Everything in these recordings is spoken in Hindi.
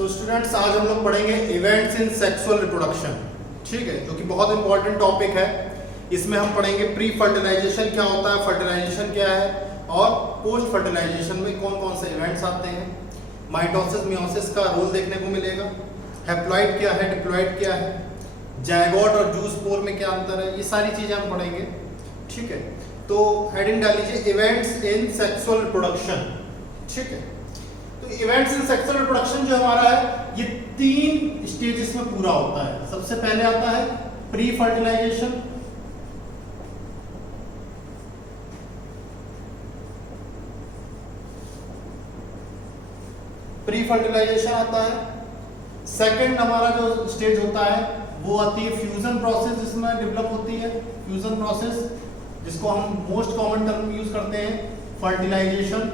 सो स्टूडेंट्स, आज हम लोग पढ़ेंगे इवेंट्स इन सेक्सुअल रिप्रोडक्शन। ठीक है, जो कि बहुत इंपॉर्टेंट टॉपिक है। इसमें हम पढ़ेंगे प्री फर्टिलाइजेशन क्या होता है, फर्टिलाइजेशन क्या है, और पोस्ट फर्टिलाइजेशन में कौन कौन से इवेंट्स आते हैं। माइटोसिस मियोसिस का रोल देखने को मिलेगा। हैप्लॉइड क्या है, डिप्लॉइड क्या है, जायगोट और जूस पोर में क्या अंतर है, ये सारी चीजें हम पढ़ेंगे। ठीक है, तो हेडिंग डाल लीजिए इवेंट्स इन सेक्सुअल रिप्रोडक्शन। ठीक है, तो इवेंट्स इन सेक्सुअल रिप्रोडक्शन जो हमारा है ये 3 स्टेजेस में पूरा होता है। सबसे पहले आता है प्री फर्टिलाइजेशन, प्री फर्टिलाइजेशन आता है। सेकंड हमारा जो स्टेज होता है वो आती है फ्यूजन प्रोसेस, जिसमें डेवलप होती है फ्यूजन प्रोसेस, जिसको हम मोस्ट कॉमन टर्म यूज करते हैं फर्टिलाइजेशन।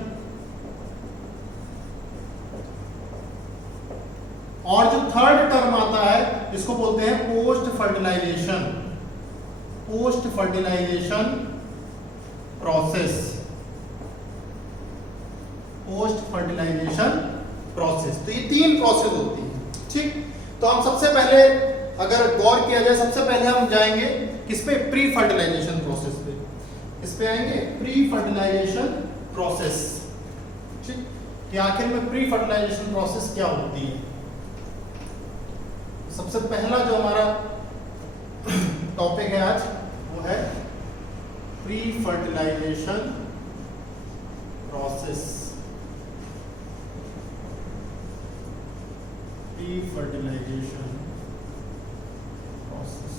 और जो थर्ड टर्म आता है इसको बोलते हैं post fertilization, post fertilization process, post fertilization process. तो ये 3 प्रोसेस होती है। ठीक, तो हम सबसे पहले अगर गौर किया जाए, सबसे पहले हम जाएंगे किस पे, प्री फर्टिलाइजेशन प्रोसेस पे। इस पे आएंगे प्री फर्टिलाइजेशन प्रोसेस। ठीक, कि आखिर में प्री फर्टिलाइजेशन प्रोसेस क्या होती है। सबसे पहला जो हमारा टॉपिक है आज वो है pre fertilization process, pre fertilization process.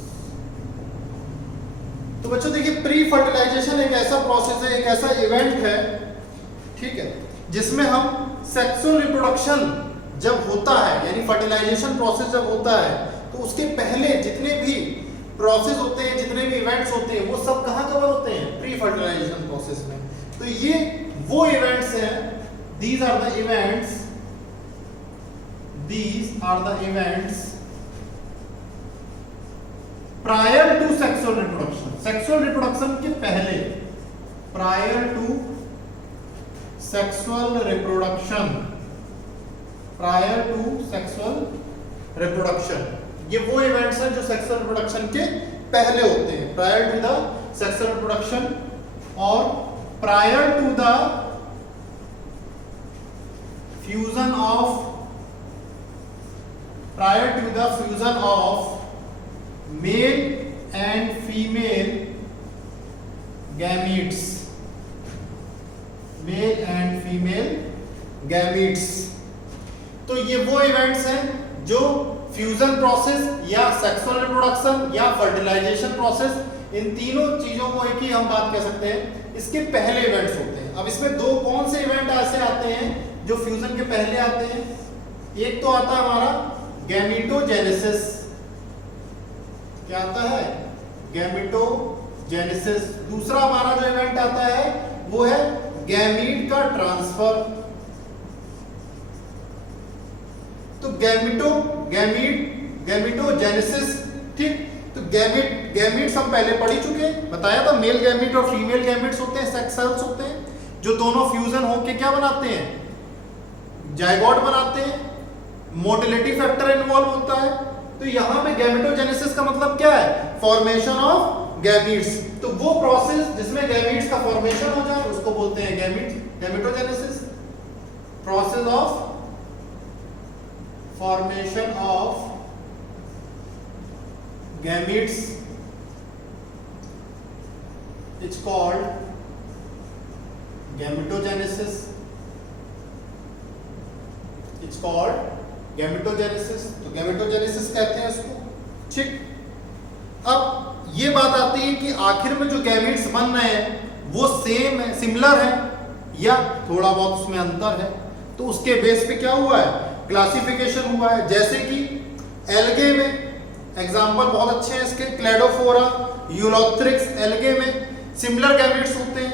तो बच्चों देखिए, प्री फर्टिलाइजेशन एक ऐसा प्रोसेस है, एक ऐसा इवेंट है, ठीक है, जिसमें हम सेक्सुअल रिप्रोडक्शन जब होता है, यानी फर्टिलाइजेशन प्रोसेस जब होता है, तो उसके पहले जितने भी प्रोसेस होते हैं, जितने भी इवेंट्स होते हैं, वो सब कहां कवर होते हैं, प्री फर्टिलाइजेशन प्रोसेस में। तो ये वो इवेंट्स हैं, these are the events, these are the events prior to sexual reproduction, sexual reproduction के पहले, prior to sexual reproduction, prior to sexual reproduction, ये वो इवेंट्स हैं जो सेक्सुअल रिप्रोडक्शन के पहले होते हैं, prior to the sexual reproduction और prior to the fusion of, prior to the fusion of male and female gametes, male and female gametes। तो ये वो इवेंट्स हैं जो फ्यूजन प्रोसेस या सेक्सुअल रिप्रोडक्शन या फर्टिलाइजेशन प्रोसेस, इन तीनों चीजों को एक ही हम बात कह सकते हैं, इसके पहले इवेंट्स होते हैं। अब इसमें दो कौन से इवेंट ऐसे आते हैं जो फ्यूजन के पहले आते हैं। एक तो आता है हमारा गैमेटोजेनेसिस, क्या आता है, गैमेटोजेनेसिस। दूसरा हमारा जो इवेंट आता है वो है गैमीट का ट्रांसफर। तो गैमेटोजेनेसिस, ठीक, तो गैमीट्स हम पहले पढ़ ही चुके हैं, बताया था मेल गैमीट और फीमेल गैमीट्स होते हैं, सेक्स सेल्स होते हैं, जो दोनों फ्यूजन होके क्या बनाते हैं, जायगोट बनाते हैं, मोटिलिटी फैक्टर इन्वॉल्व होता है। तो यहां पे गैमेटोजेनेसिस का मतलब क्या है, फॉर्मेशन ऑफ गैमीट्स। तो वो प्रोसेस जिसमें गैमीट्स का फॉर्मेशन हो जाए उसको बोलते हैं gametogenesis, process of formation of gametes is called gametogenesis, it's called gametogenesis. तो गैमेटोजेनेसिस कहते हैं इसको। ठीक, अब ये बात आती है कि आखिर में जो गैमेट्स बन रहे हैं वो सेम है, सिमिलर है, या थोड़ा बहुत उसमें अंतर है। तो उसके बेस पे क्या हुआ है, क्लासिफिकेशन हुआ है। जैसे कि एल्गे में एग्जांपल बहुत अच्छे हैं इसके, क्लेडोफोरा, यूलोथ्रिक्स, एल्गे में सिमिलर गैमेट्स होते हैं।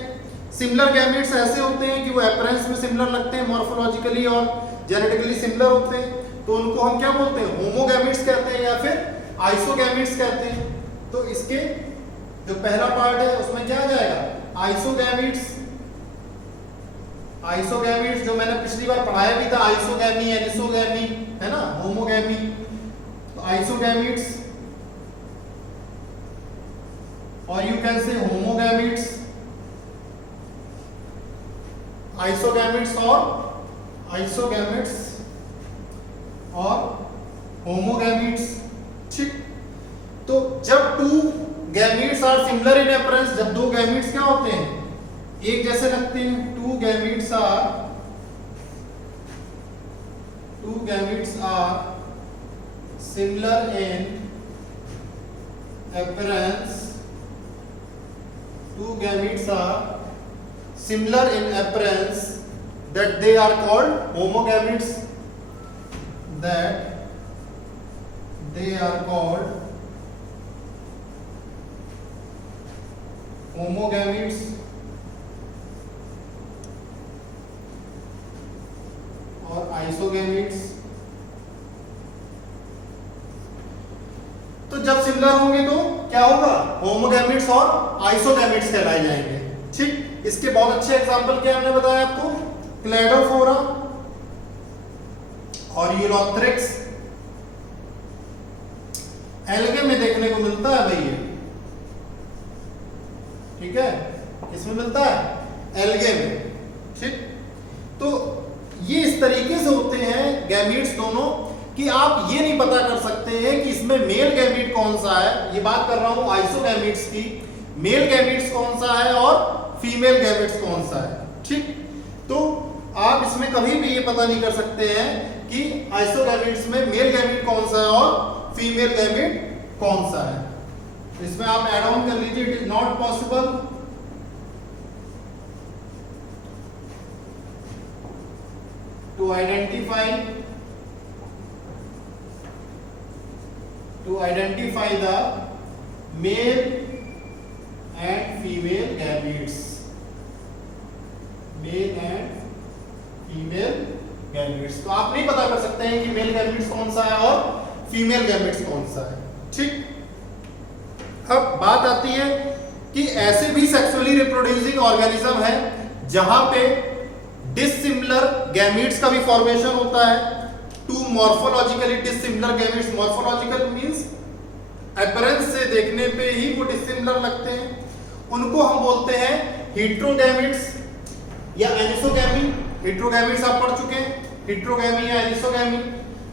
सिमिलर गैमेट्स ऐसे होते हैं कि वो अपीयरेंस में सिमिलर लगते हैं, मॉर्फोलॉजिकली और जेनेटिकली सिमिलर होते हैं, तो उनको हम क्या बोलते हैं, होमोगैमेट्स कहते हैं या फिर आइसोगैमेट्स कहते हैं। तो इसके जो पहला पार्ट है उसमें क्या आ जाएगा, आइसोगैमेट्स। आइसोगैमीट्स जो मैंने पिछली बार पढ़ाया भी था, आइसोगैमी, एनिसोगैमी, है ना, होमोगैमी। तो आइसोगैमीट्स और यू कैन से होमोगैमीट्स, आइसोगैमीट्स और होमोगैमीट्स। ठीक, तो जब two gametes are similar in appearance, जब दो गैमीट्स क्या होते हैं, एक जैसे लगते हैं, two gametes are similar in appearance, two gametes are similar in appearance, that they are called homogametes, that they are called homogametes। और आइसोगैमीट्स, तो जब सिमिलर होंगे तो क्या होगा, होमोगैमीट्स और आइसोगैमीट्स कहलाए जाएंगे। ठीक, इसके बहुत अच्छे एग्जांपल क्या हमने बताया आपको, क्लेडोफोरा और यूलोथ्रिक्स। एल्गे में देखने को मिलता है भाई ये, ठीक है, किसमें मिलता है, एल्गे में। ठीक, तो ये इस तरीके से होते हैं गैमीट्स दोनों, कि आप ये नहीं पता कर सकते हैं कि इसमें मेल गैमीट कौन सा है, ये बात कर रहा हूं आइसोगैमीट्स की, मेल गैमीट्स कौन सा है और फीमेल गैमीट्स कौन सा है। ठीक, तो आप इसमें कभी भी ये पता नहीं कर सकते हैं कि आइसोगैमीट्स में मेल गैमीट कौन सा है और फीमेल गैमीट कौन सा है। तो इसमें आप ऐड ऑन कर लीजिए, it is not possible to identify the male and female gametes, तो आप नहीं पता कर सकते हैं कि मेल गैमेट्स कौन सा है और फीमेल गैमेट्स कौन सा है। ठीक, अब बात आती है कि ऐसे भी सेक्सुअली रिप्रोड्यूसिंग ऑर्गेनिज्म है जहां पे डिसिमिलर गैमेट्स का भी फॉर्मेशन होता है। Two morphologically dissimilar gametes, morphological means appearance से देखने पे ही वो डिसिमिलर लगते हैं, उनको हम बोलते हैं हेटेरोगैमेट्स या एनिसोगैमी। हेटेरोगैमेट्स आप पढ़ चुके हैं, हेटेरोगैमी या एनिसोगैमी,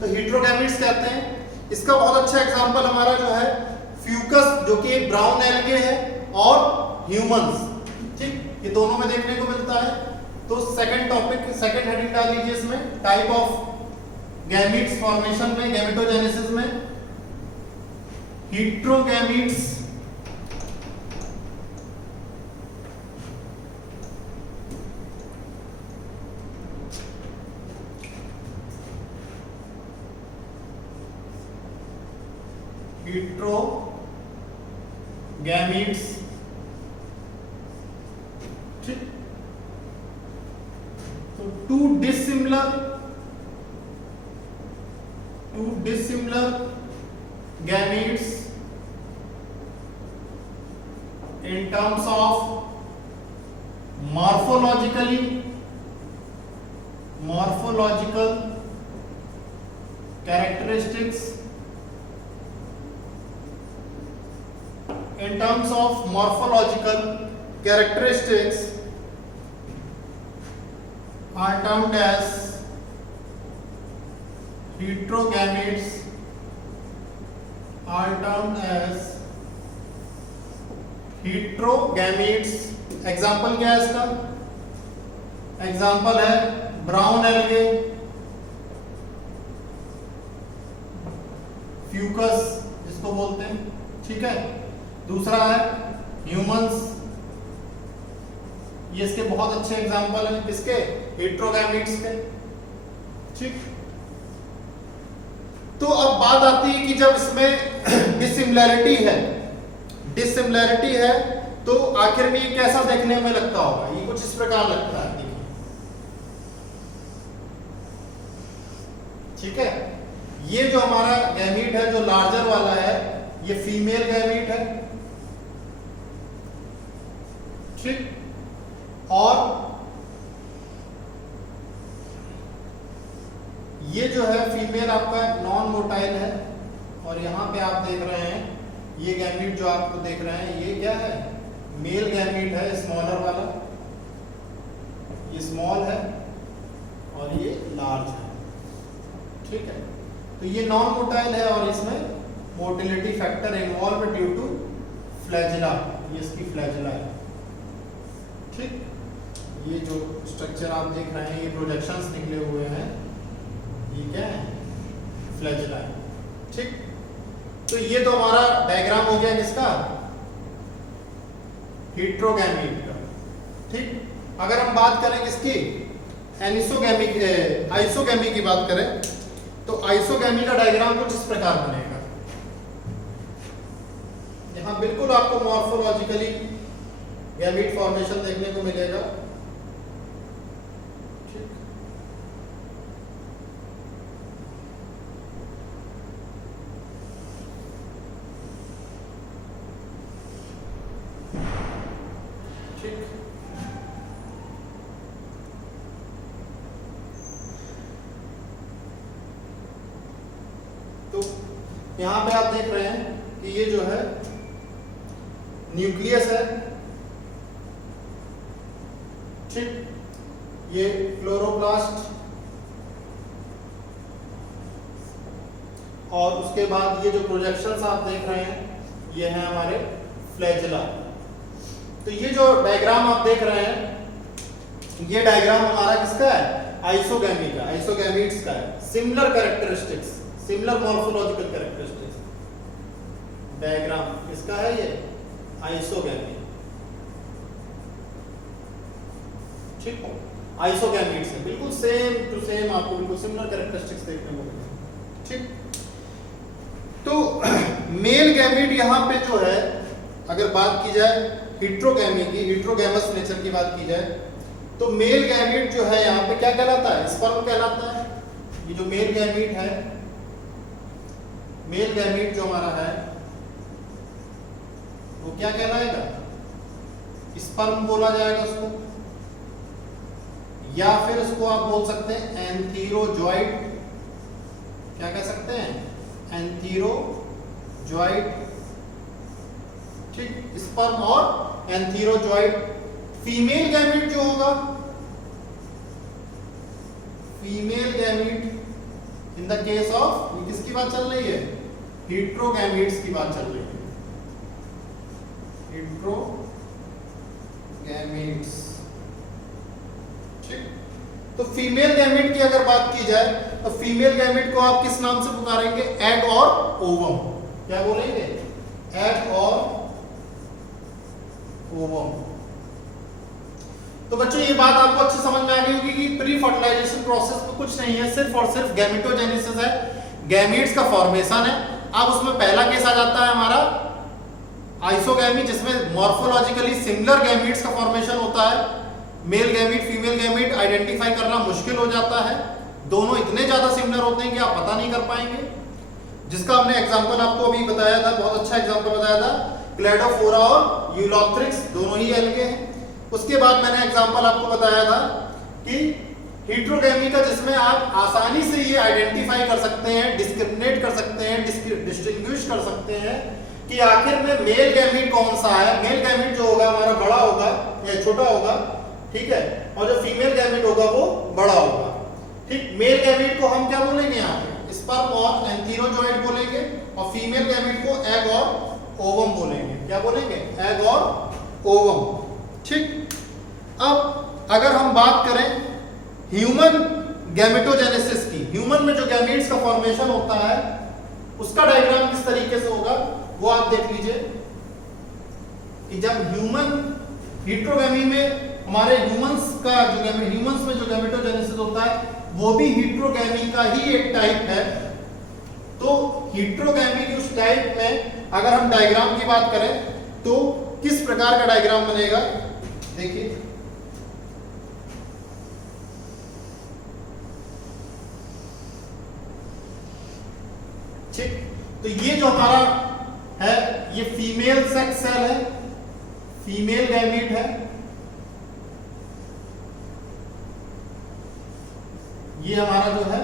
तो हेटेरोगैमेट्स कहते हैं। इसका बहुत अच्छा एग्जांपल हमारा जो है फ्यूकस, जो कि एक ब्राउन एल्गे है, और ह्यूमंस। ठीक, ये दोनों में देखने को मिलता है। तो सेकंड टॉपिक, सेकंड हेडिंग डाल लीजिए इसमें, टाइप ऑफ गैमीट्स फॉर्मेशन में, गैमेटोजेनेसिस में, हेटेरोगैमीट्स, हेटेरोगैमीट्स। ठीक, तो to dissimilar gametes in terms of morphological characteristics, in terms of morphological characteristics are termed as heterogametes, are termed as heterogametes। Example क्या है इसका, एग्जाम्पल है ब्राउन एल्गे, फ्यूकस जिसको बोलते हैं। ठीक है, दूसरा है ह्यूमंस, ये इसके बहुत अच्छे एग्जाम्पल हैं, किसके, हेटेरोगैमेट्स के। ठीक, तो अब बात आती है कि जब इसमें डिसिमिलैरिटी है तो आखिर में ये कैसा देखने में लगता होगा, ये कुछ इस प्रकार लगता है। ठीक है, ये जो हमारा गैमीट है, जो लार्जर वाला है, ये फीमेल गैमीट है। ठीक, और ये जो है फीमेल आपका नॉन मोटाइल है, और यहाँ पे आप देख रहे हैं ये गैमीट जो आपको देख रहे हैं ये क्या है, मेल गैमीट है, स्मॉलर वाला, ये स्मॉल है और ये लार्ज है, ठीक है। तो ये नॉन मोटाइल है और इसमें motility factor involve due two flagella, ये इसकी फ्लैजिला है, ठीक। ये जो स्ट्रक्चर आप देख रहे हैं ये प्रोजेक्शंस निकले हुए हैं, ये क्या है, फ्लैजिला है, ठीक। तो ये तो हमारा डायग्राम हो गया किसका, हेटेरोगैमीट का, ठीक। अगर हम बात करें किसकी, एनिसोगैमी, आइसोगैमी की बात करें तो आइसोगैमी का डायग्राम कुछ इस प्रकार बनेगा। यहां बिल्कुल आपको मॉर्फोलॉजिकली गैमीट फॉर्मेशन देखने को मिलेगा, ठीक। ठीक, तो यहां पे आप देख रहे हैं कि ये जो है न्यूक्लियस है, ठीक। ये क्लोरोप्लास्ट, और उसके बाद ये जो प्रोजेक्शंस आप देख रहे हैं ये है हमारे फ्लैजिला। तो ये जो डायग्राम आप देख रहे हैं ये डायग्राम हमारा किसका है, आइसोगैमी का, आइसोगैमीट्स का है। Similar characteristics, similar morphological characteristics, diagram किसका है, ये आइसोगैमी, ठीक है। आइसोगैमीट्स है, बिल्कुल सेम टू सेम आपको बिल्कुल सिमिलर कैरेक्टरिस्टिक्स देखने को मिलेंगे, ठीक। तो मेल गैमीट यहाँ पे जो है अगर बात की जाए हेटेरोगैमी की, हेटेरोगैमस नेचर की बात की जाए, तो मेल गैमीट जो है यहाँ पे क्या कहलाता है, स्पर्म कहलाता है। ये जो मेल गैमीट है, मेल गैमीट जो हमारा है वो क्या कहलाएगा, स्पर्म बोला जाएगा उसको, या फिर इसको आप बोल सकते हैं एंथीरोजॉइड, क्या कह सकते हैं, एंथीरोजॉइड, ठीक। स्पर्म और एंथीरोजॉइड। फीमेल गैमीट जो होगा, female gamete in the case of, किसकी बात चल रही है, हेटेरोगैमीट्स की बात चल रही है, हेटेरोगैमीट्स, ठीक। तो फीमेल गैमीट की अगर बात की जाए तो फीमेल गैमीट को आप किस नाम से पुकारेंगे, एग और ओवम, क्या बोलेंगे, एग और ओवम। तो बच्चों ये बात आपको अच्छी समझ में आ गई होगी कि प्री फर्टिलाइजेशन प्रोसेस में कुछ नहीं है, सिर्फ और सिर्फ गैमेटोजेनेसिस है, गैमीट्स का फॉर्मेशन है। अब उसमें पहला केस आ जाता है हमारा आइसोगैमी, जिसमें मॉर्फोलॉजिकली सिमिलर गैमीट्स का फॉर्मेशन होता है। Male gamete female gamete identify करना मुश्किल हो जाता है, दोनों इतने ज्यादा सिमिलर होते हैं कि आप पता नहीं कर पाएंगे। जिसका हमने एग्जांपल आपको अभी बताया था, बहुत अच्छा एग्जांपल बताया था, क्लेडोफोरा और यूलोथ्रिक्स, दोनों ही एल्गे हैं। उसके बाद मैंने एग्जांपल आपको बताया था कि हेटेरोगैमी का, जिसमें आप आसानी से ये आइडेंटिफाई कर सकते हैं, डिस्क्रिमिनेट कर सकते हैं, डिस्टिंग्विश कर सकते हैं कि आखिर में मेल गैमीट कौन सा है। मेल गैमीट जो होगा हमारा बड़ा होगा या छोटा होगा, ठीक है, और जो फीमेल गैमीट होगा वो बड़ा होगा, ठीक। मेल गैमीट को हम क्या बोलेंगे, यहाँ पे स्पर्म और एंथीरोजॉइड बोलेंगे, और फीमेल गैमीट को एग और ओवम बोलेंगे, क्या बोलेंगे, एग और ओवम, ठीक। अब अगर हम बात करें ह्यूमन गैमेटोजेनेसिस की, ह्यूमन में जो गैमीट्स का फॉर्मेशन होता है उसका डायग्राम किस तरीके से होगा वो आप देख लीजिए कि जब ह्यूमन हेटेरोगैमी में, हमारे ह्यूमंस का जो ह्यूमंस में जो गैमेटोजेनेसिस होता है वो भी हेटेरोगैमी का ही एक टाइप है। तो हेटेरोगैमी की उस टाइप में अगर हम डायग्राम की बात करें तो किस प्रकार का डायग्राम बनेगा, देखिए ठीक। तो ये जो हमारा है ये फीमेल सेक्स सेल है, फीमेल गैमीट है, ये हमारा जो है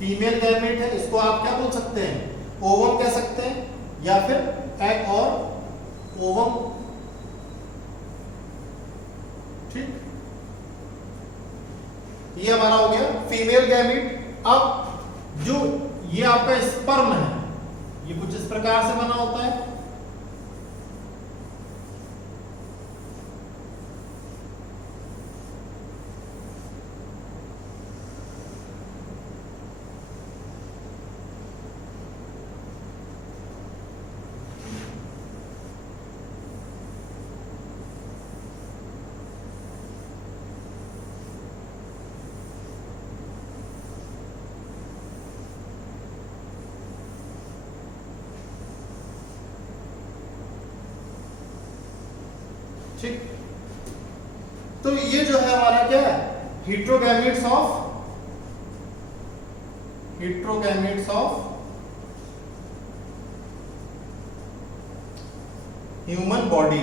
फीमेल गैमेट है, इसको आप क्या बोल सकते हैं, ओवम कह सकते हैं, या फिर एग और ओवम। ठीक, ये हमारा हो गया फीमेल गैमेट। अब जो ये आपका स्पर्म है, ये कुछ इस प्रकार से बना होता है। ठीक, तो ये जो है हमारा क्या है, हेट्रोगैमेट्स ऑफ ह्यूमन बॉडी।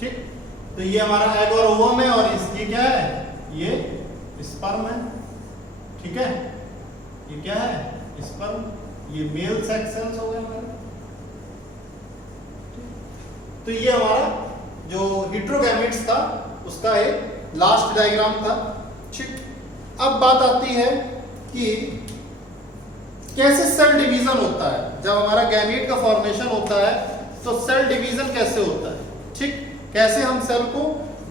ठीक, तो ये हमारा एग और ओवम है, और इसकी क्या है, ये स्पर्म है। ठीक है, ये क्या है, स्पर्म, ये मेल सेक्स सेल्स हो गए हमारे। तो ये हमारा जो हेट्रोगैमेट्स था उसका एक लास्ट डायग्राम था। ठीक, अब बात आती है कि कैसे सेल डिवीजन होता है। जब हमारा गैमेट का फॉर्मेशन होता है तो सेल डिवीजन कैसे होता है, ठीक, कैसे हम सेल को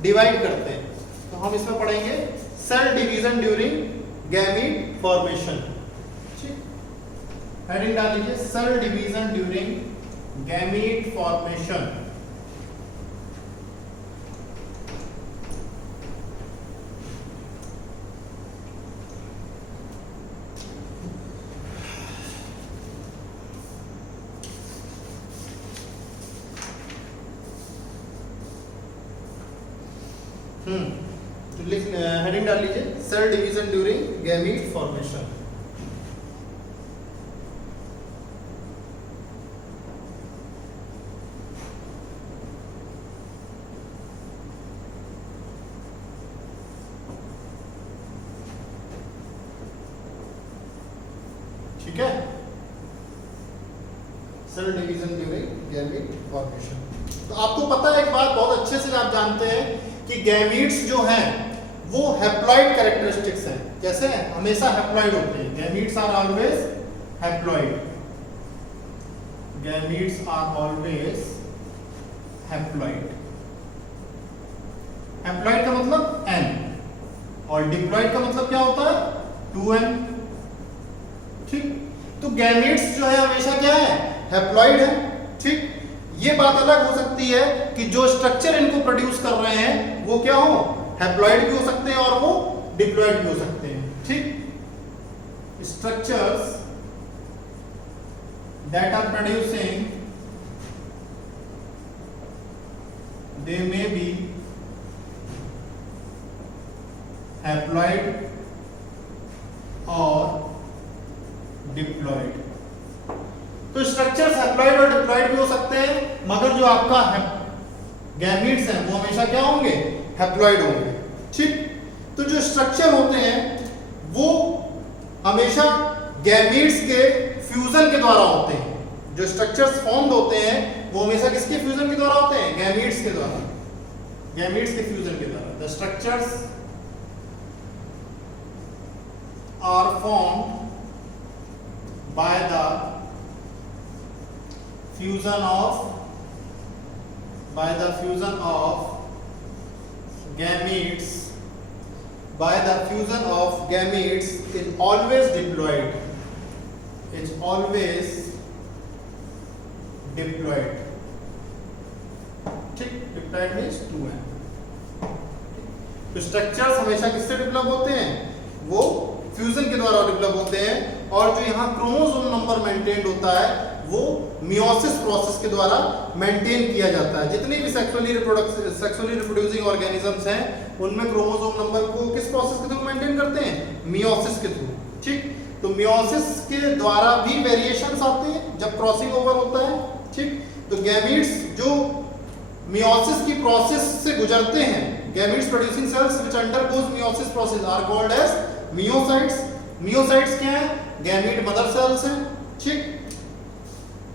डिवाइड करते हैं, तो हम इसमें पढ़ेंगे cell division during gamete formation. Heading डाल लीजिए, cell division during gamete formation. तो हेडिंग डाल लीजिए, cell division during gamete formation. ठीक है, cell division during gamete formation. तो आपको पता है एक बात बहुत अच्छे से आप जानते हैं कि गैमीट्स जो हैं वो हैप्लॉइड कैरेक्टरिस्टिक्स हैं। कैसे हैं, हमेशा हैप्लॉइड होते हैं। Gametes are always haploid, gametes are always haploid. Haploid का मतलब n, और डिप्लॉइड का मतलब क्या होता है, 2n। ठीक, तो गैमेट्स जो है हमेशा क्या है, हैप्लॉइड है। ठीक, ये बात अलग हो सकती है कि जो स्ट्रक्चर इनको प्रोड्यूस कर रहे हैं वो क्या हो, हैप्लॉइड भी हो सकते हैं और वो डिप्लॉइड भी हो सकते हैं। ठीक, structures that are producing they may be haploid और डिप्लॉइड। तो स्ट्रक्चर्स हैप्लॉइड और डिप्लॉइड भी हो सकते हैं, मगर जो आपका गैमीट्स हैं वो हमेशा क्या होंगे, हैप्लॉइड होंगे। ठीक, तो जो स्ट्रक्चर होते हैं वो हमेशा गैमीट्स के फ्यूजन के द्वारा होते हैं। जो स्ट्रक्चर्स फॉर्म्ड होते हैं वो हमेशा किसके फ्यूजन के द्वारा होते हैं, गैमीट्स के द्वारा, गैमीट्स के फ्यूजन के द्वारा। The structures are formed by the fusion of gametes, is always diploid, ठीक, डिप्लॉइड मींस 2n। तो स्ट्रक्चर्स हमेशा किससे डेवलप होते हैं, वो फ्यूजन के द्वारा डेवलप होते हैं। और जो यहाँ क्रोमोसोम नंबर मेंटेन होता है वो मियोसिस प्रोसेस के द्वारा मेंटेन किया जाता है। जितने भी सेक्सुअली रिप्रोड्यूसिंग ऑर्गेनिजम्स हैं उनमें क्रोमोसोम नंबर को किस प्रोसेस के थ्रू मेंटेन करते हैं, मियोसिस के थ्रू। ठीक, तो मियोसिस के द्वारा भी वेरिएशंस आते हैं जब क्रॉसिंग ओवर होता है। ठीक, तो गैमीट्स जो मियोसिस की प्रोसेस से गुजरते हैं, gametes producing cells which undergoes meiosis process are called as meiocytes. Meiocytes क्या है? गैमीट मदर सेल्स हैं, ठीक।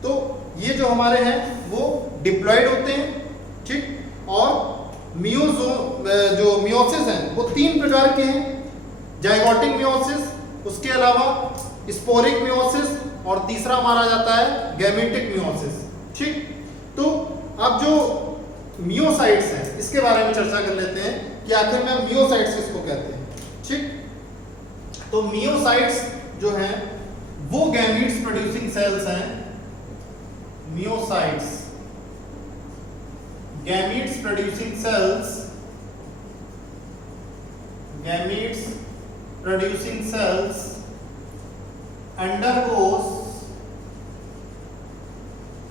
तो ये जो हमारे हैं वो डिप्लॉयड होते हैं, ठीक। और जो मियोसिस हैं वो 3 प्रकार के हैं, जाइगोटिक मियोसिस, उसके अलावा स्पोरिक मियोसिस, और तीसरा माना जाता है गैमेटिक मियोसिस, ठीक। तो अब जो मियोसाइट्स हैं इसके बारे में चर्चा कर लेते हैं कि आखिर में मियोसाइट्स किसको कहते हैं, ठीक। तो मियोसाइट्स जो हैं वो गैमीट्स प्रोड्यूसिंग सेल्स हैं। Myocytes gametes producing sales, gametes producing sales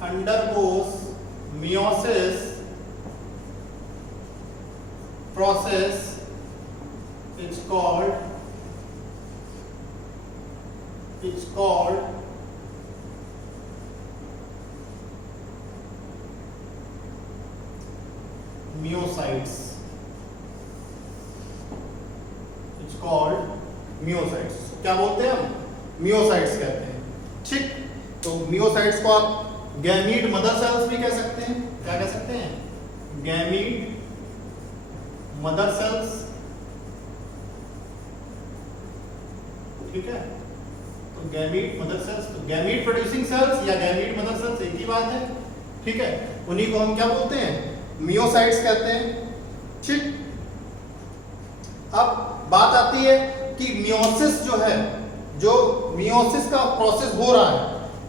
undergoes meiosis process. It's called myocytes. It's called myocytes. क्या बोलते हैं हम? मियोसाइट्स कहते हैं, ठीक। तो मियोसाइट्स को आप गैमीट मदर सेल्स भी कह सकते हैं। क्या कह सकते हैं? गैमीट मदर सेल्स, ठीक है। तो गैमीट मदर सेल्स, तो गैमीट प्रोड्यूसिंग सेल्स या गैमीट मदर सेल्स एक ही बात है, ठीक है। उन्हीं को हम क्या बोलते हैं? मियोसाइट्स कहते हैं, ठीक। अब बात आती है कि मियोसिस जो है, जो मियोसिस का प्रोसेस हो रहा है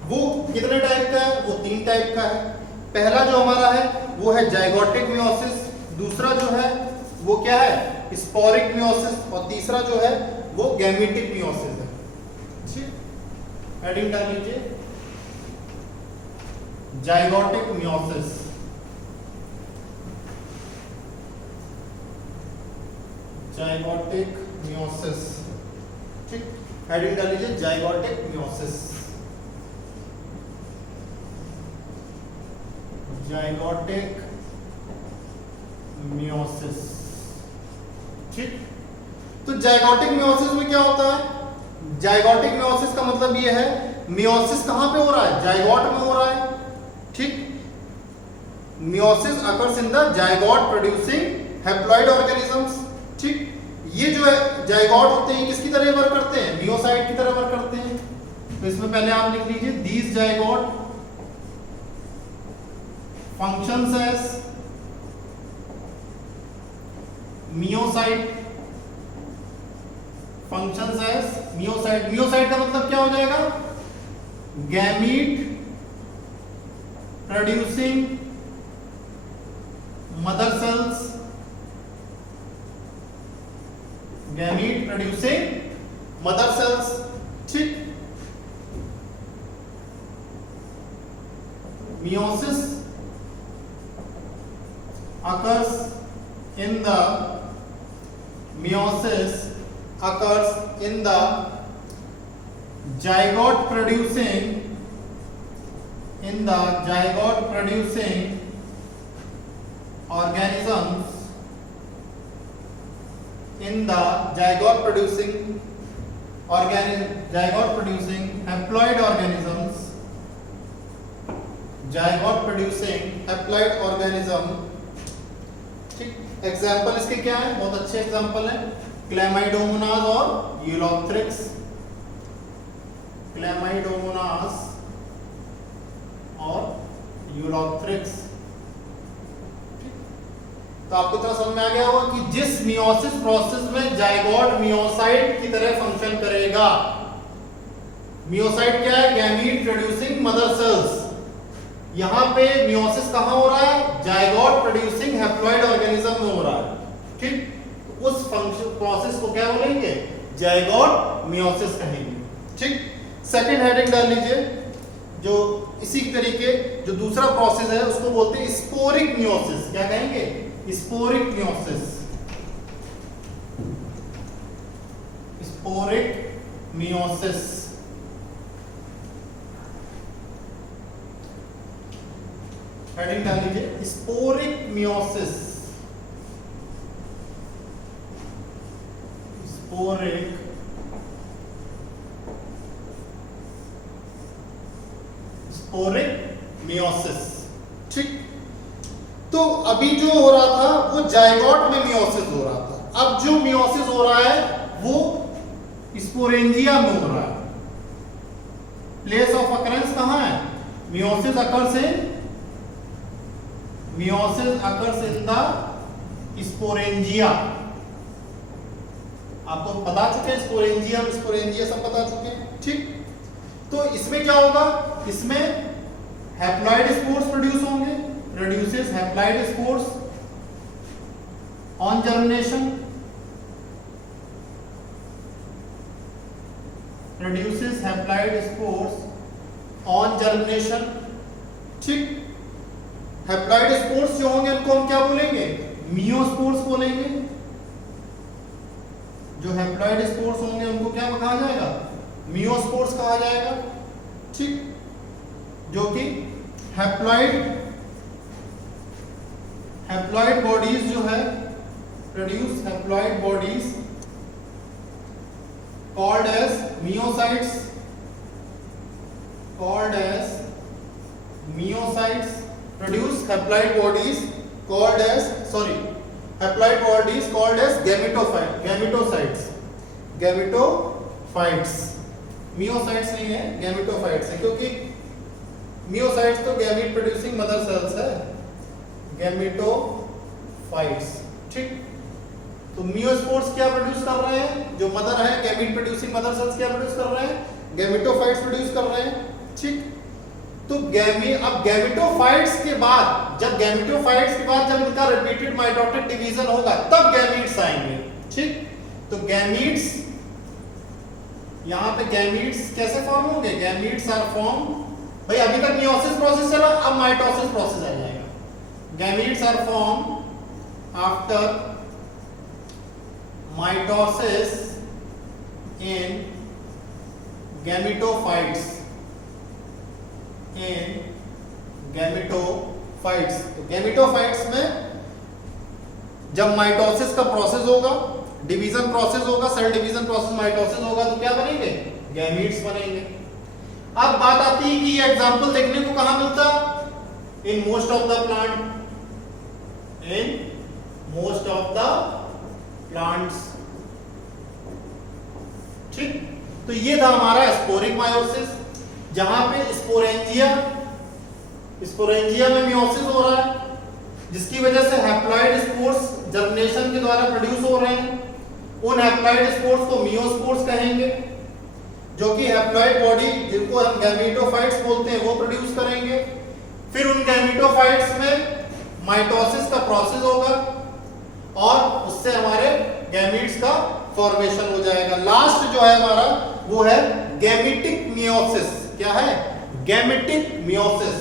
वो कितने टाइप का है? वो 3 टाइप का है। पहला जो हमारा है वो है जाइगोटिक मियोसिस, दूसरा जो है वो क्या है? स्पोरिक मियोसिस, और तीसरा जो है वो गैमेटिक मियोसिस है, ठीक। हेडिंग डाल लीजिए, जाइगोटिक मियोसिस, जाइगोटिक मियोसिस, ठीक। हेडिंग डाल लीजिए जाइगोटिक मियोसिस, जाइगोटिक मियोसिस, ठीक। तो जाइगोटिक मियोसिस में क्या होता है? जाइगोटिक मियोसिस का मतलब ये है मियोसिस कहां पे हो रहा है? जाइगोट में हो रहा है, ठीक। Meiosis occurs in the zygote producing haploid organisms, ठीक। ये जो है जाइगोट होते हैं किसकी तरह वर्क करते हैं? मियोसाइट की तरह वर्क करते हैं। तो इसमें पहले आप लिख लीजिए these zygote functions as meiocyte, functions as meiocyte. Meiocyte का मतलब क्या हो जाएगा? Gamete producing mother cells, gamete producing mother cells, ठीक। Meiosis occurs in the meiosis occurs in the zygote producing organisms, in the zygote producing haploid organisms, zygote producing haploid organism, ठीक। एग्जाम्पल इसके क्या है? बहुत अच्छे एग्जाम्पल है, क्लेमाइडोमोनास और यूलोथ्रिक्स, क्लेमाइडोमोनास और यूलोथ्रिक्स, तो आपको इतना समझ में आ गया होगा कि जिस मियोसिस प्रोसेस में जाइगोट मियोसाइट की तरह फंक्शन करेगा। मियोसाइट क्या है? Gamete producing mother sales. यहां पे मियोसिस कहां हो रहा है? जाइगोट प्रोड्यूसिंग हैप्लॉइड ऑर्गेनिज्म में हो रहा है, ठीक। तो उस फंक्शन प्रोसेस को क्या बोलेंगे? जाइगोट मियोसिस कहेंगे, ठीक। सेकंड हेडिंग डाल लीजिए, जो इसी तरीके जो दूसरा प्रोसेस है उसको बोलते हैं स्पोरिक मियोसिस। क्या कहेंगे? Sporic meiosis, sporic meiosis, heading डाल लीजिए स्पोरिक मियोसिस, स्पोरिक मियोसिस। ठीक, तो अभी जो हो रहा था वो जायगोट में मियोसिस हो रहा था, अब जो मियोसिस हो रहा है वो स्पोरेंजिया में हो रहा है। प्लेस ऑफ अकरेंस कहां है? Meiosis occurs in the sporangia. आपको बता चुके हैं स्पोरेंजिया सब बता चुके हैं। ठीक, तो इसमें क्या होगा? इसमें हैप्लॉइड स्पोर्स प्रोड्यूस होंगे, produces haploid spores on germination, produces haploid spores on germination. ठीक, हैप्लॉइड स्पोर्स जो होंगे उनको हम क्या बोलेंगे? मियोस्पोर्स बोलेंगे। जो हैप्लॉइड स्पोर्स होंगे उनको क्या कहा जाएगा? मियोस्पोर्स कहा जाएगा। ठीक, जो कि हैप्लॉइड बॉडीज जो है produce haploid bodies called as myocytes produce haploid bodies called as gametophytes। Myocytes नहीं है, गैमेटोफाइट्स है, क्योंकि मियोसाइट्स तो गैमीट प्रोड्यूसिंग मदर सेल्स है, गैमेटोफाइट्स। ठीक, तो मियोस्पोर्स क्या प्रोड्यूस कर रहे हैं? जो मदर है गैमीट प्रोड्यूसिंग मदर सेल्स क्या प्रोड्यूस कर रहे हैं? गैमेटोफाइट्स प्रोड्यूस कर रहे हैं। ठीक, तो अब गैमेटोफाइट्स के बाद जब इनका रिपीटेड माइटोटिक डिवीजन होगा तब गैमीट्स आएंगे। ठीक, तो गैमीट्स, यहां पे गैमीट्स कैसे फॉर्म होंगे? गैमीट्स आर फॉर्म, भाई अभी तक मियोसिस प्रोसेस चला, अब माइटोसिस प्रोसेस आ जाएगा। Gametes are form after mitosis in gametophytes। तो गैमेटोफाइट्स में जब माइटोसिस का प्रोसेस होगा, डिवीजन प्रोसेस होगा, सेल डिवीजन प्रोसेस माइटोसिस होगा, तो क्या बनेंगे? गैमीट्स बनेंगे। अब बात आती है कि ये एग्जांपल देखने को कहां मिलता? In most of the plants. ठीक, तो ये था हमारा स्पोरिक मायोसिस, जहां पे स्पोरेंजिया में मियोसिस हो रहा है, जिसकी वजह से हैप्लॉइड स्पोर्स जर्मिनेशन के द्वारा प्रोड्यूस हो रहे हैं। उन हैप्लॉइड स्पोर्स को मियोस्पोर्स कहेंगे, जो कि हैप्लॉइड बॉडी जिनको हम गैमेटोफाइट्स बोलते हैं वो प्रोड्यूस करेंगे। फिर उन गैमेटोफाइट्स में माइटोसिस का प्रोसेस होगा और उससे हमारे गैमीट्स का फॉर्मेशन हो जाएगा। लास्ट जो है हमारा वो है गैमेटिक मियोसिस। क्या है? Gametic meiosis.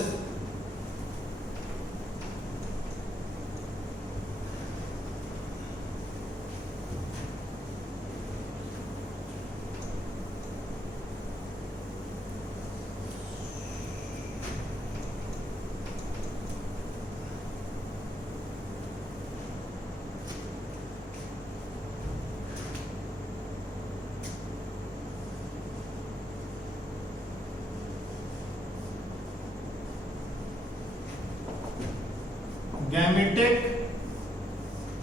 Gametic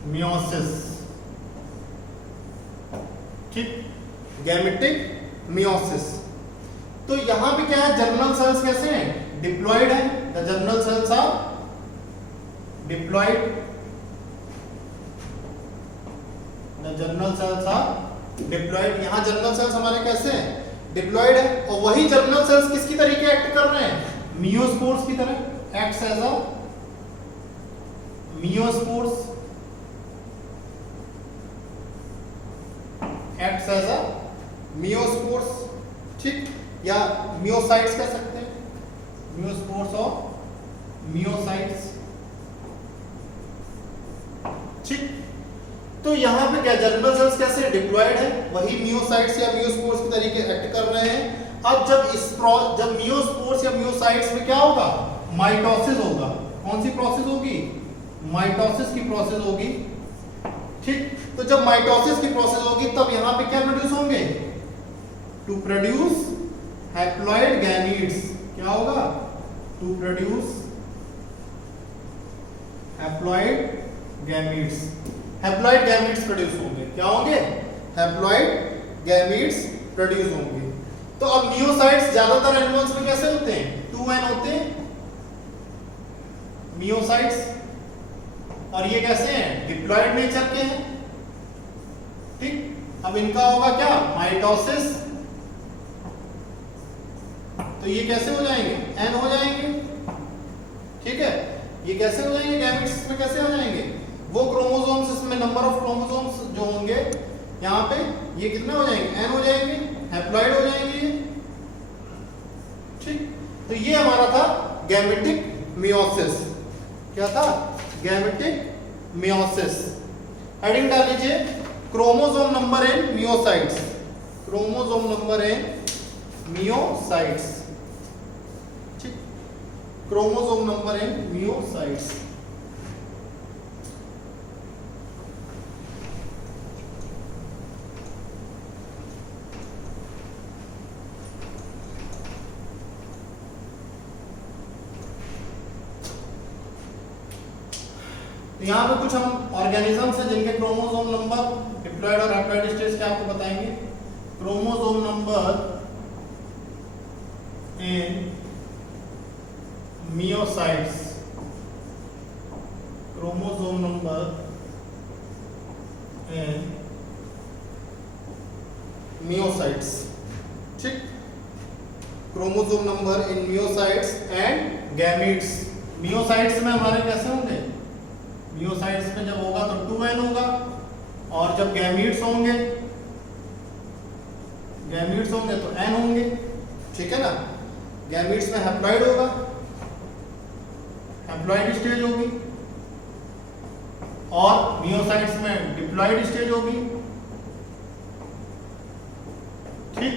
meiosis. ठीक, गैमेटिक मियोसिस। तो यहां पे क्या है? जर्मिनल सेल्स कैसे हैं? डिप्लॉयड है। The germinal cells are diploid. यहां जर्मिनल सेल्स हमारे कैसे हैं? डिप्लॉयड है। और वही जर्मिनल सेल्स किसकी तरीके एक्ट कर रहे हैं? मियोस्पोर्स की तरह acts as a meiospores, acts as a meiospores. ठीक, या मियोसाइट्स कह सकते हैं, मियोस्पोर्स और मियोसाइट्स। ठीक, तो यहां पे क्या जर्मिनल सेल्स कैसे डिप्लॉयड है, वही मियोसाइट्स या मियोस्पोर्स के तरीके एक्ट कर रहे हैं। अब जब मियोस्पोर्स या मियोसाइट्स में क्या होगा? माइटोसिस होगा। कौन सी प्रोसेस होगी? माइटोसिस की प्रोसेस होगी। ठीक, तो जब माइटोसिस की प्रोसेस होगी तब यहां पे क्या प्रोड्यूस होंगे, टू प्रोड्यूस हैप्लॉइड गैमीट्स। क्या होगा, to produce haploid gametes. Haploid gametes produce होंगे। क्या होंगे, हैप्लॉइड गैमीट्स प्रोड्यूस होंगे। तो अब मियोसाइट्स ज्यादातर एनिमल्स में कैसे होते हैं, 2n होते हैं मियोसाइट्स, और ये कैसे हैं, डिप्लॉयड नेचर के हैं। ठीक, अब इनका होगा क्या, माइटोसिस, तो ये कैसे हो जाएंगे, n हो जाएंगे। ठीक है, ये कैसे हो जाएंगे, गैमेट्स में कैसे हो जाएंगे, वो क्रोमोसोम्स, इसमें नंबर ऑफ क्रोमोसोम्स जो होंगे यहाँ पे, ये कितने हो जाएंगे, n हो जाएंगे, हैप्लॉइड हो जाएंगे ये। ठीक, तो ये हमारा था गैमेटिक मियोसिस। क्या था, गैमेटिक मियोसिस। हेडिंग डाल लीजिए, chromosome number in meiocytes. Chromosome number in meiocytes. ठीक, क्रोमोसोम नंबर इन मियोसाइट्स। यहाँ पे कुछ हम ऑर्गेनिजम्स हैं जिनके क्रोमोसोम नंबर डिप्लॉयड और हैप्लॉइड स्टेज के आपको बताएंगे। Chromosome number in meiocytes. Chromosome number in meiocytes. ठीक, chromosome number in meiocytes and gametes. Meiocytes में हमारे कैसे होंगे, मियोसाइट्स में जब होगा तो 2n होगा, और जब गैमीट्स होंगे तो n होंगे। ठीक है ना, गैमीट्स में हैप्लॉइड होगा, हैप्लॉइड स्टेज होगी, और मियोसाइट्स में डिप्लॉइड स्टेज होगी। ठीक,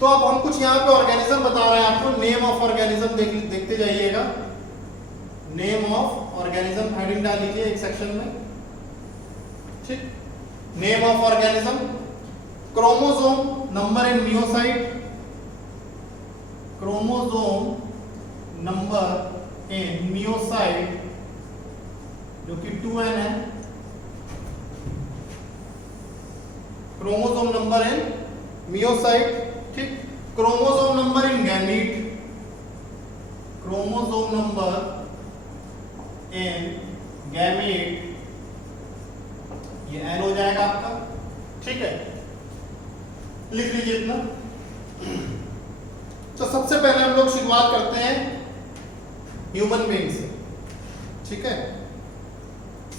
तो अब हम कुछ यहाँ पे ऑर्गेनिज्म बता रहे हैं आपको। नेम ऑफ ऑर्गेनिज्म देखते जाइएगा। नेम ऑफ ऑर्गेनिज्म हेडिंग डाल लीजिए एक सेक्शन में। ठीक, name of organism, chromosome number in meiocyte. Chromosome number in meiocyte जो कि 2n है। Chromosome number in meiocyte. ठीक, chromosome number in gamete. Chromosome number in gamete, ये n हो जाएगा आपका। ठीक है, लिख लीजिए इतना। तो सबसे पहले हम लोग शुरुआत करते हैं ह्यूमन बीइंग से। ठीक है,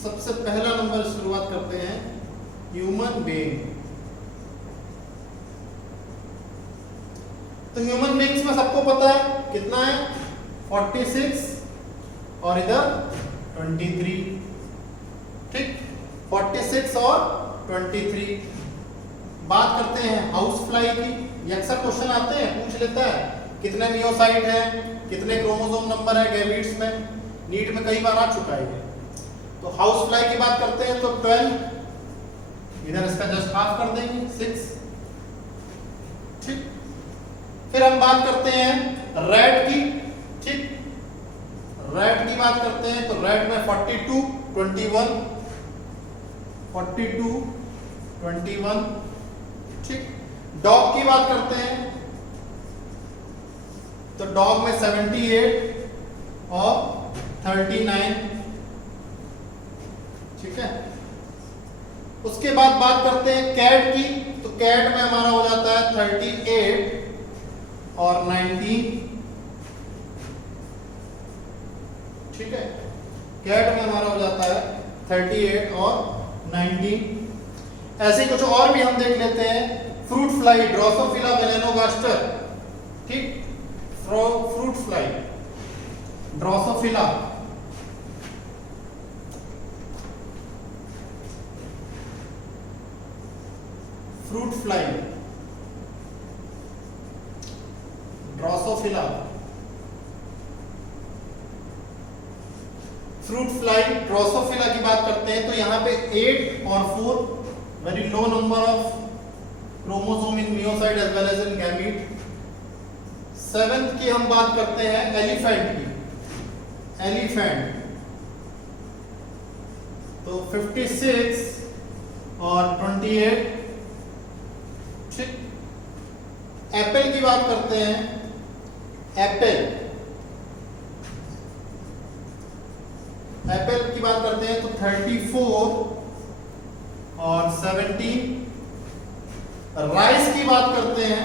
सबसे पहला नंबर शुरुआत करते हैं ह्यूमन बीइंग। तो ह्यूमन बीइंग्स में सबको पता है कितना है, 46 और इधर 23। ठीक, 46 और 23। बात करते हैं हाउस फ्लाई की। ये अक्सर क्वेश्चन आते हैं, पूछ लेता है कितने मियोसाइट हैं, कितने क्रोमोसोम नंबर है गैमीट्स में। नीट में कई बार आ चुका है ये। तो हाउस फ्लाई की बात करते हैं तो 12, इधर इसका जस्ट हाफ कर देंगे 6। ठीक, फिर हम बात करते हैं रैट की। ठीक, रैट की बात करते हैं तो रैट में 42, 21, 42, 21। ठीक, डॉग की बात करते हैं तो डॉग में 78 और 39। ठीक है, उसके बाद बात करते हैं कैट की। तो कैट में हमारा हो जाता है 38 और 19। ठीक है, कैट में हमारा हो जाता है 38 और 19। ऐसे कुछ और भी हम देख लेते हैं। Fruit fly, drosophila melanogaster. ठीक, fruit fly, drosophila. Fruit fly, drosophila. Fruit fly drosophila की बात करते हैं तो यहाँ पे 8 और 4 very low number of chromosome in meiocyte as well as in gamete. 7th की हम बात करते हैं एलिफेंट की, एलिफेंट तो 56 और 28। ठीक, एप्पल की बात करते हैं, एप्पल की बात करते हैं तो 34 और 17। राइस की बात करते हैं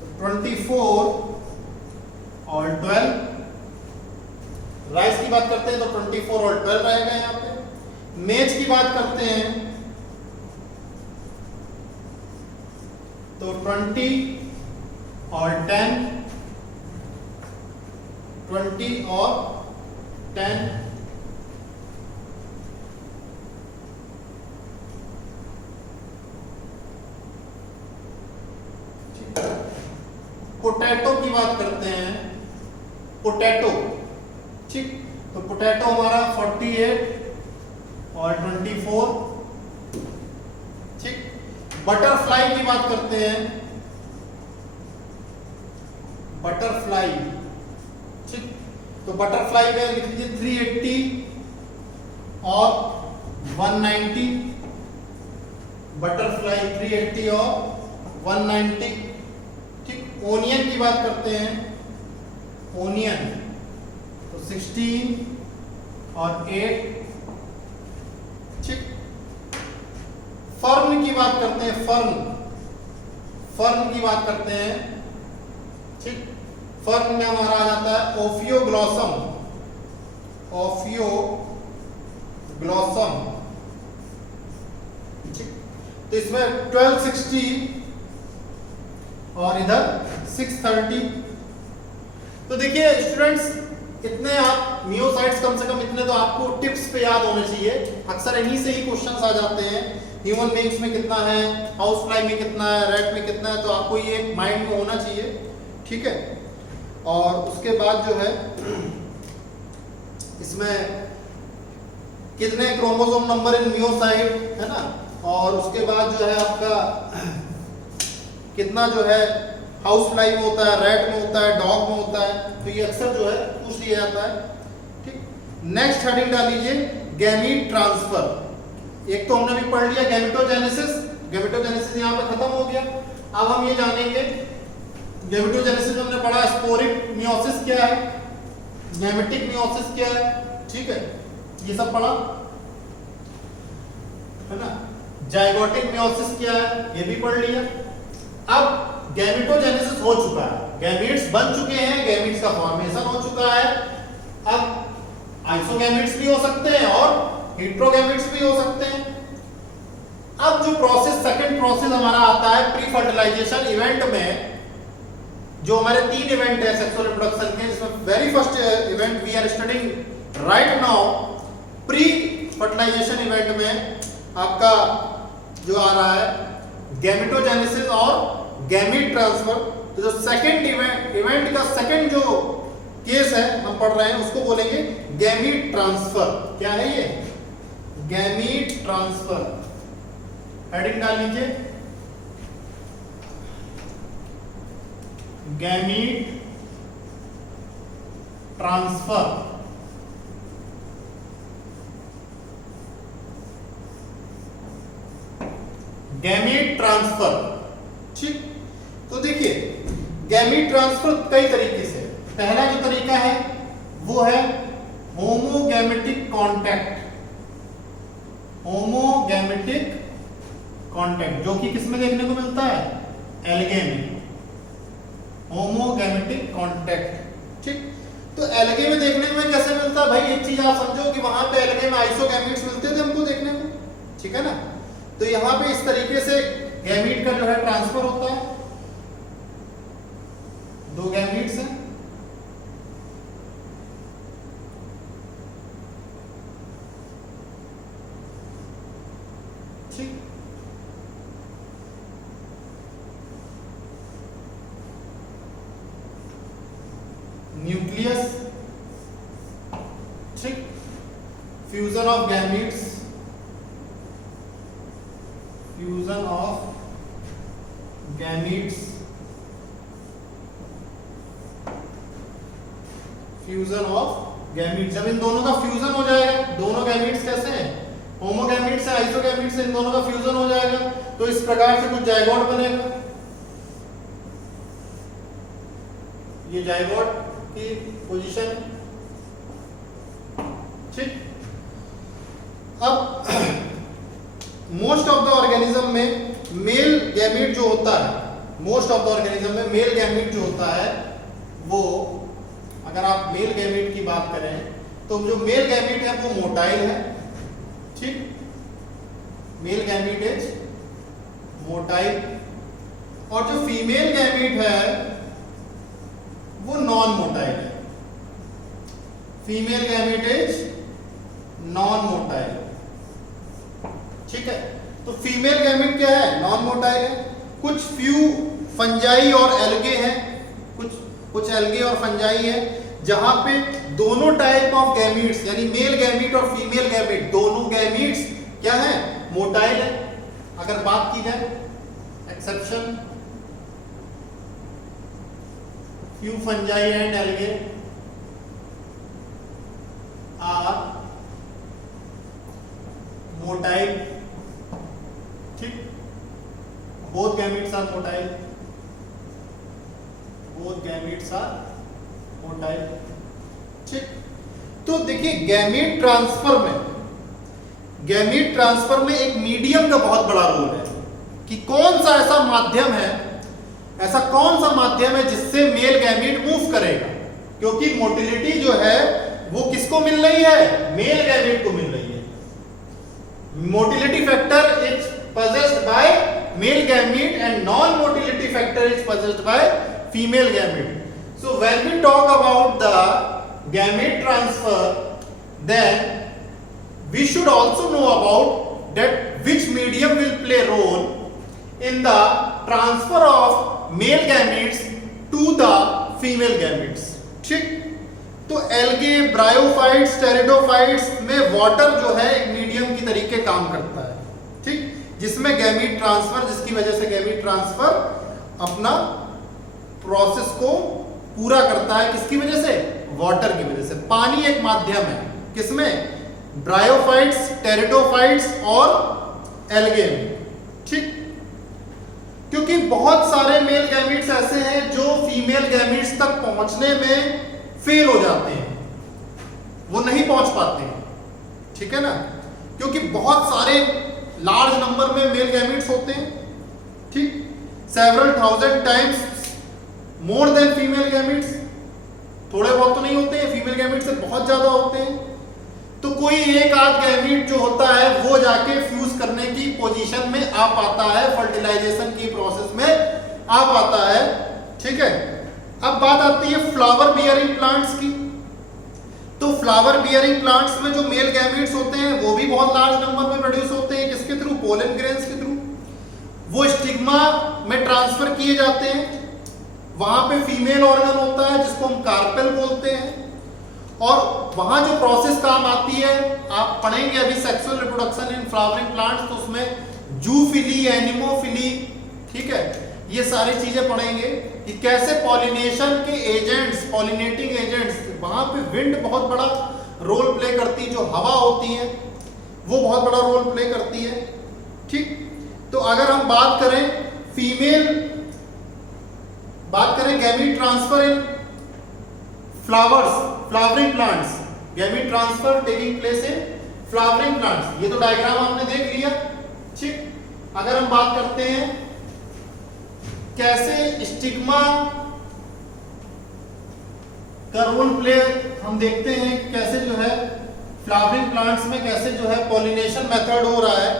तो 24 और 12। राइस की बात करते हैं तो 24 और 12 रहेगा यहाँ पे। मेज की बात करते हैं तो 20 और 10, 20 और 10। पोटैटो की बात करते हैं, पोटैटो। ठीक, तो पोटैटो हमारा 48 और 24। ठीक, बटरफ्लाई की बात करते हैं, बटरफ्लाई। ठीक, तो बटरफ्लाई में लिख लीजिए 380 और 190। बटरफ्लाई 380 और 190। ठीक, ओनियन की बात करते हैं, ओनियन तो 16 और 8। ठीक, फर्न की बात करते हैं, फर्न की बात करते हैं। ठीक, फर्न में हमारा आ जाता है ओफियोग्लॉसम, ओफियोग्लॉसम। ठीक, तो इसमें 1260 और इधर 630। तो देखिए स्टूडेंट्स, इतने आप मियोसाइट्स कम से कम इतने तो आपको टिप्स पे याद होने चाहिए। अक्सर इन्हीं से ही क्वेश्चंस आ जाते हैं। ह्यूमन बीइंग्स में कितना है, हाउस फ्लाई में कितना है, रैट में कितना है, तो आपको ये माइंड में होना चाहिए। ठीक है, और उसके बाद जो है इसमें कितने क्रोमोसोम नंबर इन मियोसाइट है ना, और उसके बाद जो है आपका कितना जो है हाउस फ्लाई में होता है, रैट में होता है, डॉग में होता है, तो ये अक्सर जो है पूछ लिया जाता है। ठीक, नेक्स्ट हेडिंग डाल लीजिए गैमीट ट्रांसफर। एक तो हमने भी पढ़ लिया गैमेटोजेनेसिस, गैमेटोजेनेसिस यहाँ पे खत्म हो गया। अब हम ये जानेंगे गैमेटोजेनेसिस हमने पढ़ा, स्पोरिक मियोसिस क्या है, गैमेटिक मियोसिस क्या है। ठीक है, ये सब पढ़ा है ना। जाइगोटिक मियोसिस क्या है, ये भी पढ़ लिया। अब गैमेटोजेनेसिस हो चुका है, गैमीट्स बन चुके हैं, गैमीट्स का फॉर्मेशन हो चुका है। अब आइसोगैमीट्स भी हो सकते हैं और हेटेरोगैमीट्स भी हो सकते हैं। अब जो प्रोसेस, सेकंड प्रोसेस हमारा आता है प्री फर्टिलाइजेशन इवेंट में, जो हमारे 3 इवेंट है सेक्सुअल रिप्रोडक्शन के, जिसमें very first event we are studying right now, pre fertilization event में आपका जो आ रहा है गैमेटोजेनेसिस और गैमीट ट्रांसफर। तो जो सेकंड इवेंट का सेकंड जो केस है हम पढ़ रहे हैं, उसको बोलेंगे गैमीट ट्रांसफर। क्या है ये, गैमीट ट्रांसफर। हेडिंग डाल लीजिए गैमीट ट्रांसफर। Gamete transfer. ठीक, तो देखिए गैमीट ट्रांसफर कई तरीके से। पहला जो तरीका है वो है होमोगैमेटिक कांटेक्ट, होमोगैमेटिक कांटेक्ट, जो कि किसमें देखने को मिलता है, एल्गे में, होमोगैमेटिक कांटेक्ट। ठीक, तो एल्गे में देखने में कैसे मिलता है भाई, एक चीज आप समझो कि वहां पे एल्गे में आइसोगैमीट्स मिलते थे हमको देखने को। ठीक है ना, तो यहां पे इस तरीके से गैमीट का जो है ट्रांसफर होता है। 2 गैमीट्स हैं, ठीक, nucleus fusion of gametes, fusion of gametes, fusion of gametes, जब इन दोनों का फ्यूजन हो जाएगा, दोनों गैमीट्स कैसे हैं, होमोगैमीट्स है, आइसोगैमीट्स है, इन दोनों का फ्यूजन हो जाएगा तो इस प्रकार से कुछ जाइगोट बनेगा। ये जाइगोट की पोजीशन है, ठीक। अब मोस्ट ऑफ द ऑर्गेनिज्म में मेल गैमीट जो होता है, मोस्ट ऑफ द ऑर्गेनिज्म में मेल गैमीट जो होता है वो, अगर आप मेल गैमीट की बात करें तो जो मेल गैमीट है वो मोटाइल है, ठीक। मेल गैमीट इज मोटाइल, और जो फीमेल गैमीट है वो नॉन मोटाइल है। Female gamete is non motile, ठीक है। तो फीमेल गैमीट क्या है, नॉन मोटाइल है। कुछ फ्यू फंजाई और एल्गे हैं, कुछ एल्गे और फंजाई है जहां पे दोनों टाइप ऑफ गैमीट्स यानी मेल गैमीट और फीमेल गैमीट दोनों गैमीट्स क्या है, मोटाइल है। अगर बात की जाए exception, few fungi and algae are motile, ठीक। Both gametes are motile, both gametes are motile, ठीक। तो देखिए गैमीट ट्रांसफर में एक मीडियम का बहुत बड़ा रोल है कि कौन सा ऐसा माध्यम है, ऐसा कौन सा माध्यम है जिससे मेल गैमीट मूव करेगा, क्योंकि मोटिलिटी जो है वो किसको मिल रही है, मेल गैमीट को मिल रही है। Motility factor is possessed by male gamete and non-motility factor is possessed by female gamete. So when we talk about the gamete transfer, then we should also know about that which medium will play role in the transfer of male gametes to the female gametes, ठीक। तो एल्गे, ब्रायोफाइट्स, टेरिडोफाइट्स में वाटर जो है एक मीडियम की तरीके काम करता है, ठीक, जिसमें गैमीट ट्रांसफर, जिसकी वजह से गैमीट ट्रांसफर अपना प्रोसेस को पूरा करता है, किसकी वजह से, वाटर की वजह से। पानी एक माध्यम है, किसमें, ब्रायोफाइट्स, टेरिडोफाइट्स और एल्गे में, ठीक। क्योंकि बहुत सारे मेल गैमीट्स ऐसे हैं जो फीमेल गैमीट्स तक पहुंचने में फेल हो जाते हैं, वो नहीं पहुंच पाते हैं, ठीक है ना, क्योंकि बहुत सारे लार्ज नंबर में मेल गैमीट्स होते हैं, ठीक, several thousand times more than female gametes. थोड़े बहुत तो नहीं होते हैं, फीमेल गैमीट से बहुत ज्यादा होते हैं। तो कोई एक आध गैमीट जो होता है वो जाके फ्यूज करने की पोजीशन में आ पाता है, फर्टिलाइजेशन की प्रोसेस में आ पाता है, ठीक है। अब बात आती है फ्लावर बियरिंग प्लांट्स की। तो फ्लावर बियरिंग प्लांट्स में जो मेल गैमीट्स होते हैं वो भी बहुत लार्ज नंबर में प्रोड्यूस होते हैं, किसके थ्रू, पोलन ग्रेन्स के थ्रू। वो स्टिग्मा में ट्रांसफर किए जाते हैं, वहां पे फीमेल ऑर्गन होता है जिसको हम कार्पेल बोलते हैं, और वहां जो प्रोसेस काम आती है, आप पढ़ेंगे अभी sexual reproduction in flowering plants, तो उसमें जूफिली, एनिमोफिली, ठीक है, ये सारी चीजें पढ़ेंगे कि कैसे पॉलिनेशन के एजेंट्स, पॉलिनेटिंग एजेंट्स, वहां पे विंड बहुत बड़ा रोल प्ले करती है, जो हवा होती है वो बहुत बड़ा रोल प्ले करती है, ठीक। तो अगर हम बात करें gamete transfer in flowering plants, gamete transfer taking place in flowering plants, ये तो डायग्राम आपने देख लिया, ठीक। अगर हम बात करते हैं कैसे स्टिग्मा का रोल प्ले, हम देखते हैं कैसे जो है फ्लावरिंग प्लांट्स में कैसे जो है पॉलिनेशन मेथड हो रहा है,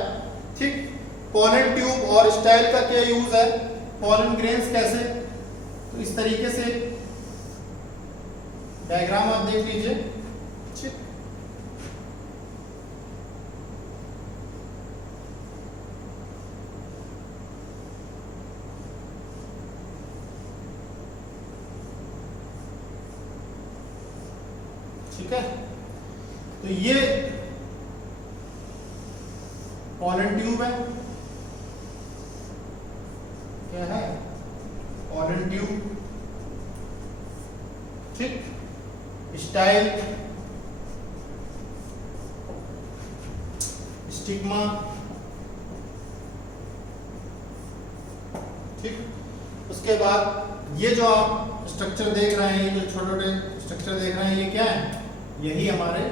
ठीक। पॉलन ट्यूब और स्टाइल का क्या यूज है, पॉलन ग्रेन्स कैसे, तो इस तरीके से डायग्राम आप देख लीजिए, ठीक। ठीक है, तो ये पॉलन ट्यूब है, क्या है, पॉलन ट्यूब, ठीक, स्टाइल, स्टिग्मा, ठीक। उसके बाद ये जो आप स्ट्रक्चर देख रहे हैं, ये जो छोटे छोटे स्ट्रक्चर देख रहे हैं, ये क्या है, यही हमारे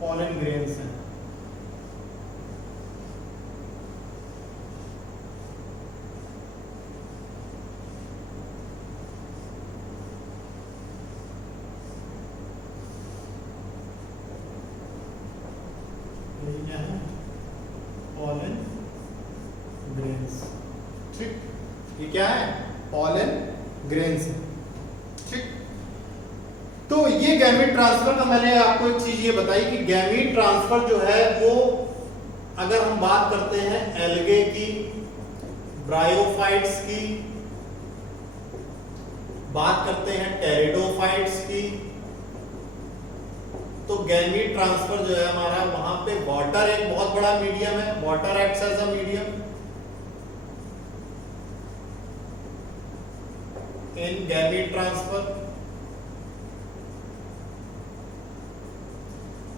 पॉलन ग्रेन्स हैं। यही क्या है, पॉलन ग्रेन्स, ठीक। ये क्या है, पॉलन ग्रेन्स, ठीक। तो ये गैमीट ट्रांसफर का मैंने आपको एक चीज ये बताई कि गैमीट ट्रांसफर जो है वो, अगर हम बात करते हैं एल्गे की, ब्रायोफाइट्स की, बात करते हैं टेरिडोफाइट्स की, तो गैमीट ट्रांसफर जो है हमारा, वहां पे वाटर एक बहुत बड़ा मीडियम है, water acts as a medium in gamete transfer.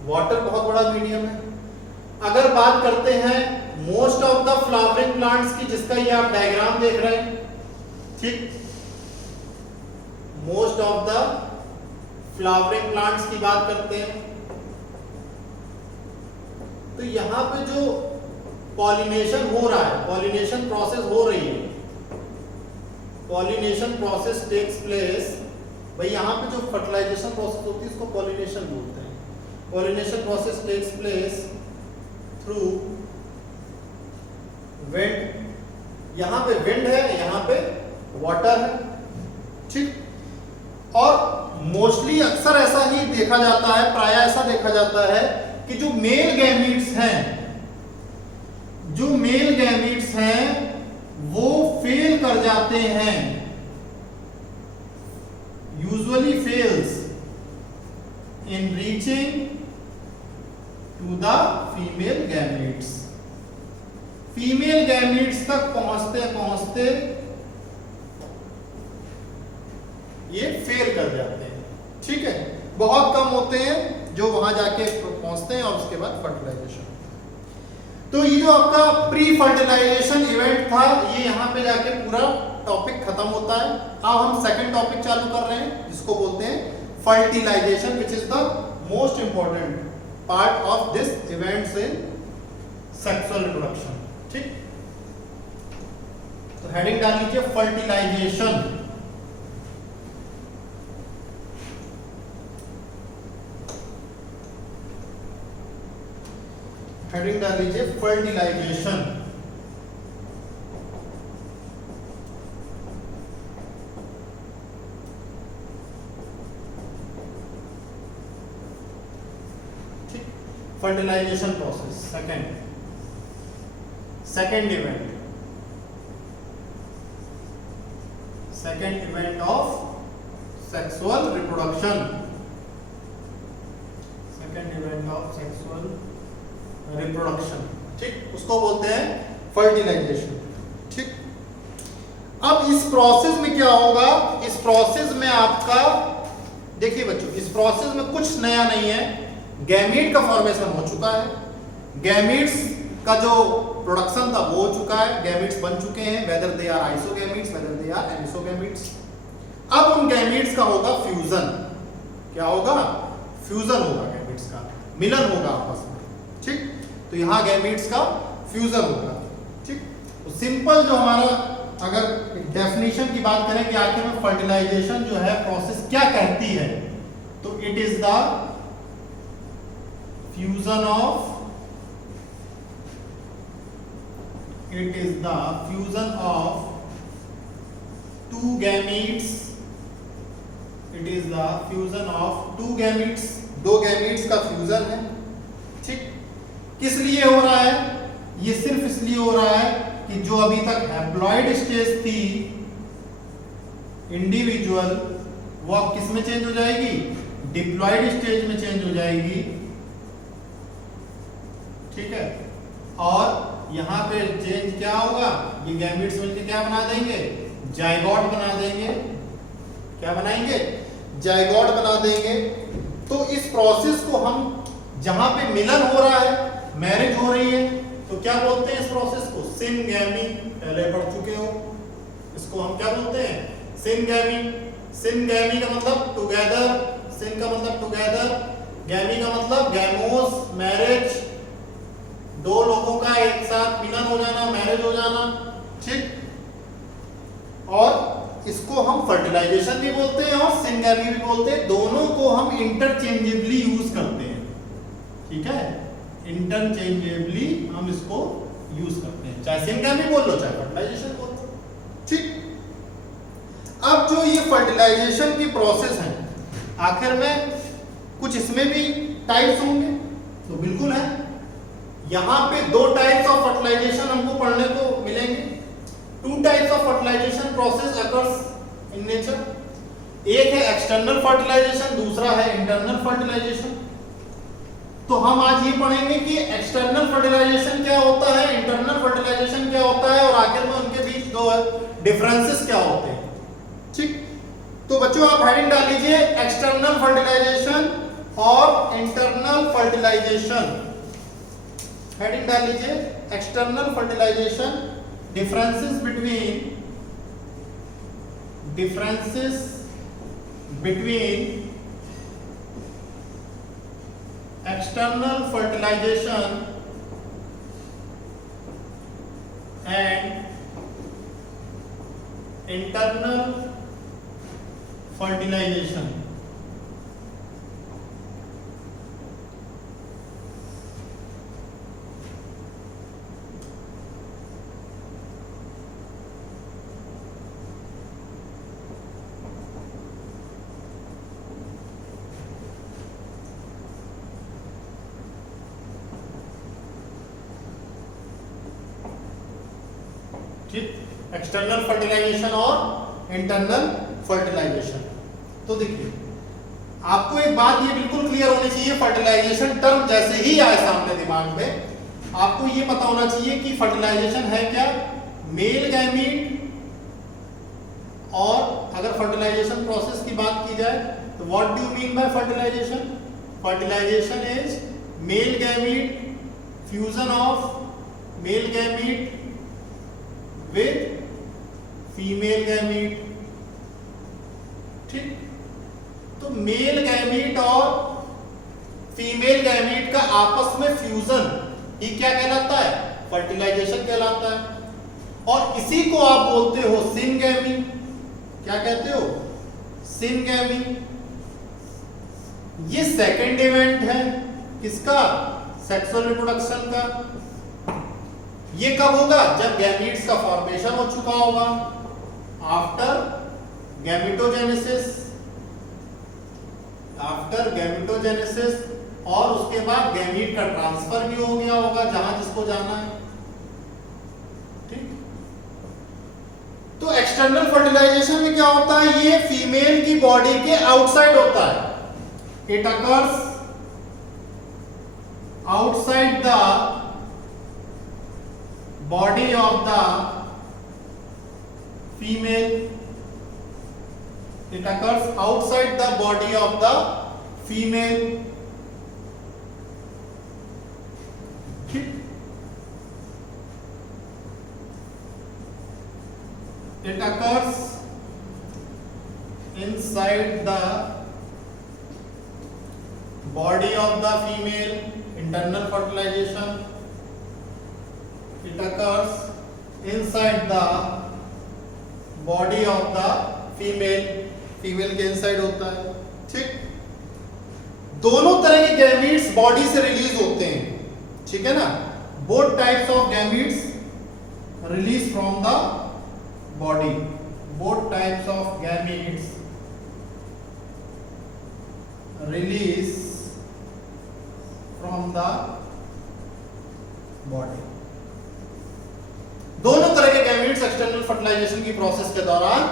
Water बहुत बड़ा मीडियम है। अगर बात करते हैं most of the flowering plants की, जिसका ये आप डायग्राम देख रहे हैं, ठीक, most of the flowering plants की बात करते हैं, तो यहां पे जो पॉलिनेशन हो रहा है, पॉलिनेशन प्रोसेस हो रही है, पॉलिनेशन प्रोसेस टेक्स प्लेस, भाई यहां पे जो फर्टिलाइजेशन प्रोसेस होती है इसको पॉलिनेशन बोलते हैं। Pollination process takes place through wind, यहां पे विंड है, यहां पे वाटर है, ठीक। और मोस्टली अक्सर ऐसा ही देखा जाता है, प्राय ऐसा देखा जाता है कि जो मेल गैमीट्स हैं, जो मेल गैमीट्स हैं वो फेल कर जाते हैं, usually fails in reaching to the female gametes. Female gametes तक पहुंचते पहुंचते ये फेल कर जाते हैं, ठीक है। बहुत कम होते हैं जो वहां जाके पहुंचते हैं और उसके बाद फर्टिलाइजेशन। तो ये जो आपका प्री फर्टिलाइजेशन इवेंट था, ये यहां पे जाके पूरा टॉपिक खत्म होता है। अब हम सेकंड टॉपिक चालू कर रहे हैं, जिसको बोलते हैं fertilization, which is the most important part of this events in sexual reproduction, ठीक। तो हेडिंग डाल लीजिए फर्टिलाइजेशन। हेडिंग डाल लीजिए फर्टिलाइजेशन। ठीक, fertilization process second event of sexual reproduction, second event of sexual reproduction, ठीक, उसको बोलते हैं फर्टिलाइजेशन, ठीक। अब इस प्रोसेस में क्या होगा, इस प्रोसेस में आपका, देखिए बच्चों, इस प्रोसेस में कुछ नया नहीं है। गैमीट का फॉर्मेशन हो चुका है, गैमीट्स का जो प्रोडक्शन था वो हो चुका है, गैमीट्स बन चुके हैं, whether they are isogametes, whether they are anisogametes. अब उन गैमीट्स का होगा फ्यूजन। क्या होगा, फ्यूजन होगा, गैमीट्स का मिलन होगा आपस में, ठीक। तो यहां गैमीट्स का फ्यूजन होगा, ठीक। तो सिंपल जो हमारा, अगर डेफिनेशन की बात करें कि आखिर में फर्टिलाइजेशन जो है प्रोसेस क्या कहती है, तो it is the fusion of, it is the fusion of two gametes, it is the fusion of two gametes, दो gametes का फ्यूजन है, ठीक। किस लिए हो रहा है, ये सिर्फ इसलिए हो रहा है कि जो अभी तक हैप्लॉइड स्टेज थी इंडिविजुअल, वो अब किस में चेंज हो जाएगी, डिप्लॉइड स्टेज में चेंज हो जाएगी, ठीक है। और यहाँ पे चेंज क्या होगा, ये गैमीट्स मिलकर क्या बना देंगे, जाइगोट बना देंगे। क्या बनाएंगे, जाइगोट बना देंगे। तो इस प्रोसेस को हम, जहां पे मिलन हो रहा है, मैरिज हो रही है, तो क्या बोलते हैं इस प्रोसेस को, सिनगैमी। पहले पढ़ चुके हो, इसको हम क्या बोलते हैं, सिनगैमी। सिनगैमी का मतलब टुगेदर, सिन का मतलब टुगेदर, गैमी का मतलब गैमोस, मैरिज, दो लोगों का एक साथ मिलन हो जाना, मैरिज हो जाना, ठीक। और इसको हम फर्टिलाइजेशन भी बोलते हैं और सिनगैमी भी बोलते हैं, दोनों को हम इंटरचेंजेबली यूज करते हैं, ठीक है, इंटरचेंजेबली हम इसको यूज करते हैं, चाहे सिनगैमी बोल लो चाहे फर्टिलाइजेशन बोल लो, ठीक। अब जो ये फर्टिलाइजेशन की प्रोसेस है, आखिर में कुछ इसमें भी टाइप्स होंगे, तो बिल्कुल है। यहां पे दो टाइप्स ऑफ फर्टिलाइजेशन हमको पढ़ने को मिलेंगे। Two types of fertilization process occurs in nature. एक है एक्सटर्नल फर्टिलाइजेशन, दूसरा है इंटरनल फर्टिलाइजेशन। तो हम आज ये पढ़ेंगे कि एक्सटर्नल फर्टिलाइजेशन क्या होता है, इंटरनल फर्टिलाइजेशन क्या होता है, और आखिर में उनके बीच दो डिफरेंसेस क्या होते हैं, ठीक। तो बच्चों आप हेडिंग डाल लीजिए एक्सटर्नल फर्टिलाइजेशन और इंटरनल फर्टिलाइजेशन। हेडिंग डाल लीजिए external fertilization, differences between external fertilization and internal fertilization। External fertilization और इंटरनल फर्टिलाइजेशन। तो देखिए आपको एक बात ये बिल्कुल क्लियर होनी चाहिए, फर्टिलाइजेशन टर्म जैसे ही आए सामने दिमाग में, आपको ये पता होना चाहिए कि फर्टिलाइजेशन है क्या, मेल गैमीट। और अगर फर्टिलाइजेशन प्रोसेस की बात की जाए तो what do you mean by fertilisation? Fertilisation is male gamete, fusion of male gamete with female gamete, ठीक। तो मेल गैमीट और फीमेल गैमीट का आपस में फ्यूजन ही क्या कहलाता है, फर्टिलाइजेशन कहलाता है। और इसी को आप बोलते हो सिनगैमी। क्या कहते हो, सिनगैमी। ये सेकंड इवेंट है किसका, सेक्सुअल रिप्रोडक्शन का। ये कब होगा, जब गैमीट्स का फॉर्मेशन हो चुका होगा, आफ्टर गैमेटोजेनेसिस, और उसके बाद गैमीट का ट्रांसफर भी हो गया होगा जहां जिसको जाना है, ठीक। तो एक्सटर्नल फर्टिलाइजेशन में क्या होता है, ये फीमेल की बॉडी के आउटसाइड होता है। It occurs outside the body of the female, it occurs outside the body of the female, it occurs inside the body of the female, internal fertilization। It occurs inside the body of the female, female के इनसाइड होता है, ठीक। दोनों तरह के गैमीट्स बॉडी से रिलीज होते हैं, ठीक है ना। Both types of gametes release from the body, both types of gametes release from the body. दोनों तरह के गैमीट्स एक्सटर्नल फर्टिलाइजेशन की प्रोसेस के दौरान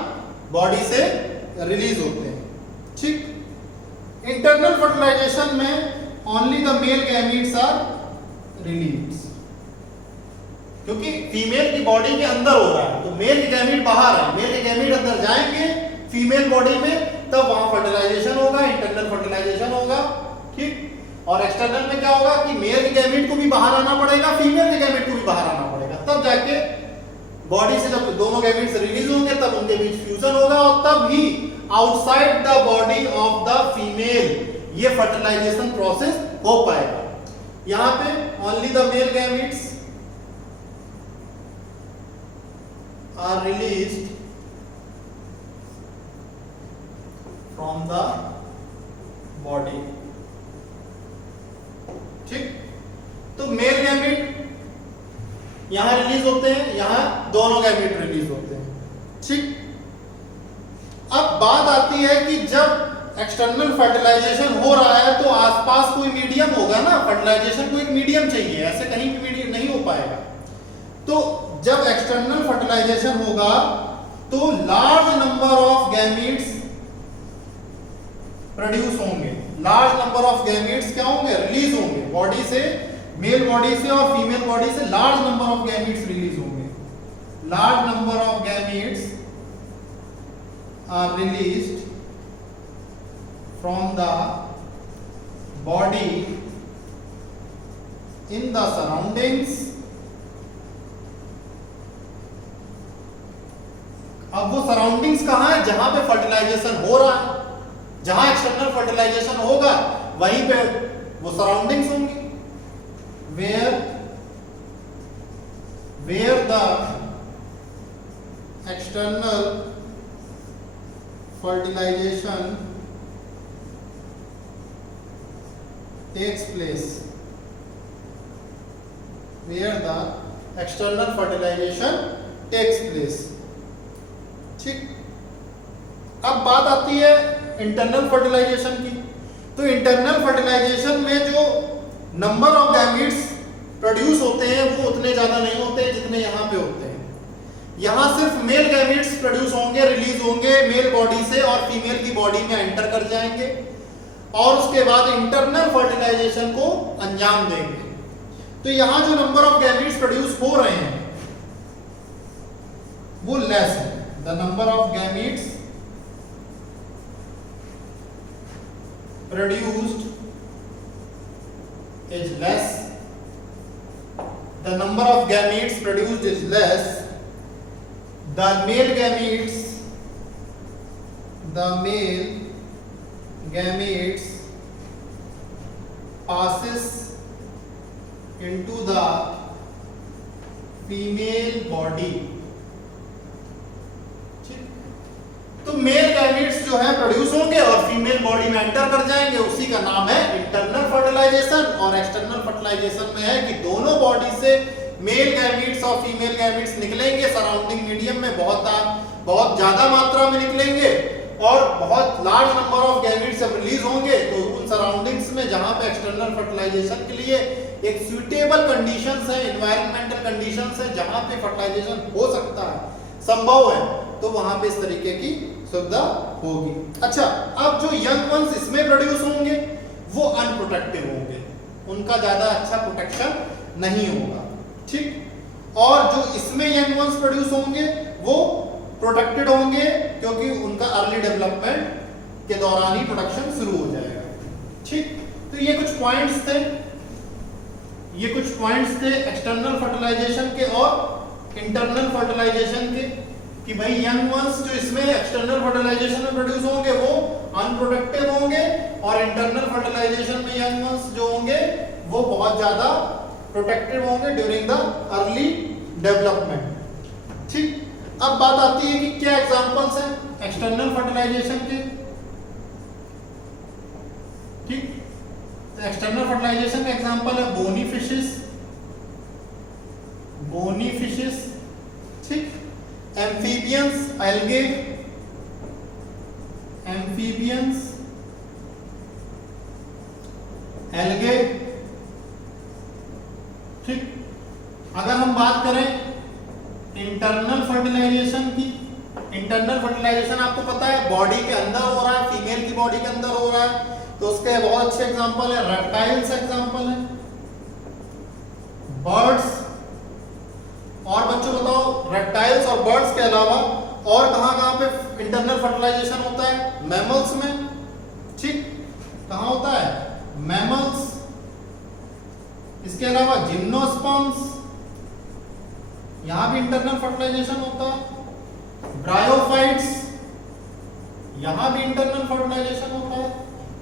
बॉडी से रिलीज होते हैं, ठीक। इंटरनल फर्टिलाइजेशन में only the male gametes are released, क्योंकि फीमेल की बॉडी के अंदर हो रहा है, तो मेल के गैमीट बाहर है, मेल के गैमीट अंदर जाएंगे फीमेल बॉडी में, तब वहां फर्टिलाइजेशन होगा, इंटरनल फर्टिलाइजेशन होगा, ठीक। और एक्सटर्नल में क्या होगा कि मेल के गैमीट को भी बाहर आना पड़ेगा, फीमेल के गैमीट को भी बाहर आना पड़ेगा, तब जाके बॉडी से जब दोनों गैमीट्स रिलीज होंगे तब उनके बीच फ्यूजन होगा, और तब ही outside the body of the female ये फर्टिलाइजेशन प्रोसेस हो पाएगा। यहां पे only the male gametes are released from the body, ठीक। तो मेल गैमीट यहां रिलीज होते हैं, यहां दोनों गैमीट रिलीज होते हैं, ठीक। अब बात आती है कि जब एक्सटर्नल फर्टिलाइजेशन हो रहा है तो आसपास कोई मीडियम होगा ना, फर्टिलाइजेशन को एक मीडियम चाहिए, ऐसे कहीं भी मीडियम नहीं हो पाएगा। तो जब एक्सटर्नल फर्टिलाइजेशन होगा तो large number of gametes produce होंगे, लार्ज नंबर ऑफ गैमीट्स क्या होंगे, रिलीज होंगे बॉडी से, मेल बॉडी से और फीमेल बॉडी से large number of gametes release होंगे, large number of gametes are released from the body in the surroundings. अब वो सराउंडिंग्स कहां है, जहां पे फर्टिलाइजेशन हो रहा है, जहां एक्सटर्नल फर्टिलाइजेशन होगा वहीं पे वो सराउंडिंग्स होंगी, where the external fertilisation takes place, where the external fertilisation takes place, ठीक। अब बात आती है इंटरनल फर्टिलाइजेशन की। तो इंटरनल फर्टिलाइजेशन में जो नंबर ऑफ गैमीट्स प्रोड्यूस होते हैं वो उतने ज्यादा नहीं होते जितने यहां पे होते हैं। यहां सिर्फ मेल गैमीट्स प्रोड्यूस होंगे, रिलीज होंगे मेल बॉडी से और फीमेल की बॉडी में एंटर कर जाएंगे और उसके बाद इंटरनल फर्टिलाइजेशन को अंजाम देंगे। तो यहां जो नंबर ऑफ गैमीट्स प्रोड्यूस हो रहे हैं वो लेस है, the number of gametes produced is less, the number of gametes produced is less, the male gametes passes into the female body, तो मेल गैमीट्स जो है प्रोड्यूस होंगे और फीमेल बॉडी में एंटर कर जाएंगे, उसी का नाम है इंटरनल फर्टिलाइजेशन। और एक्सटर्नल फर्टिलाइजेशन में है कि दोनों बॉडी से मेल गैमीट्स और फीमेल गैमीट्स निकलेंगे, सराउंडिंग मीडियम में बहुत ज्यादा मात्रा में निकलेंगे और बहुत लार्ज नंबर ऑफ गैमीट्स जब रिलीज होंगे तो उन सराउंडिंग्स में जहां पे एक्सटर्नल फर्टिलाइजेशन के लिए एक सुइटेबल कंडीशंस है, एनवायरमेंटल कंडीशंस है, जहां पे फर्टिलाइजेशन हो सकता है, संभव है, तो वहां पे इस तरीके की सुविधा होगी। अच्छा, अब जो यंग वंस इसमें प्रोड्यूस होंगे वो अनप्रोटेक्टिव होंगे, उनका ज्यादा अच्छा प्रोटेक्शन नहीं होगा, ठीक। और जो इसमें यंग वंस प्रोड्यूस होंगे वो प्रोटेक्टेड होंगे क्योंकि उनका अर्ली डेवलपमेंट के दौरान ही प्रोडक्शन शुरू हो जाएगा, ठीक। तो ये कुछ पॉइंट्स थे एक्सटर्नल फर्टिलाइजेशन के और इंटरनल फर्टिलाइजेशन के, कि भाई यंग वंस जो इसमें एक्सटर्नल फर्टिलाइजेशन में प्रोड्यूस होंगे वो अनप्रोडक्टिव होंगे और इंटरनल फर्टिलाइजेशन में यंग वंस जो होंगे वो बहुत ज्यादा प्रोटेक्टिव होंगे ड्यूरिंग द अर्ली डेवलपमेंट, ठीक। अब बात आती है कि क्या एग्जांपल्स हैं एक्सटर्नल फर्टिलाइजेशन के, ठीक। तो एक्सटर्नल फर्टिलाइजेशन का एग्जांपल है बोनी फिशेस, ठीक। एम्फीबियंस, एल्गे, ठीक। अगर हम बात करें इंटरनल फर्टिलाइजेशन की, इंटरनल फर्टिलाइजेशन आपको पता है बॉडी के अंदर हो रहा है, फीमेल की बॉडी के अंदर हो रहा है, तो उसके बहुत अच्छे एग्जांपल है रेप्टाइल्स एग्जांपल है, बर्ड्स और बच्चों बताओ रेप्टाइल्स और बर्ड्स के अलावा और कहाँ पे इंटरनल फर्टिलाइजेशन होता है? मैमल्स में। ठीक, कहाँ होता है? मैमल्स। इसके अलावा जिम्नोस्पर्म्स, यहां भी इंटरनल फर्टिलाइजेशन होता है। ब्रायोफाइट्स, यहां भी इंटरनल फर्टिलाइजेशन होता है।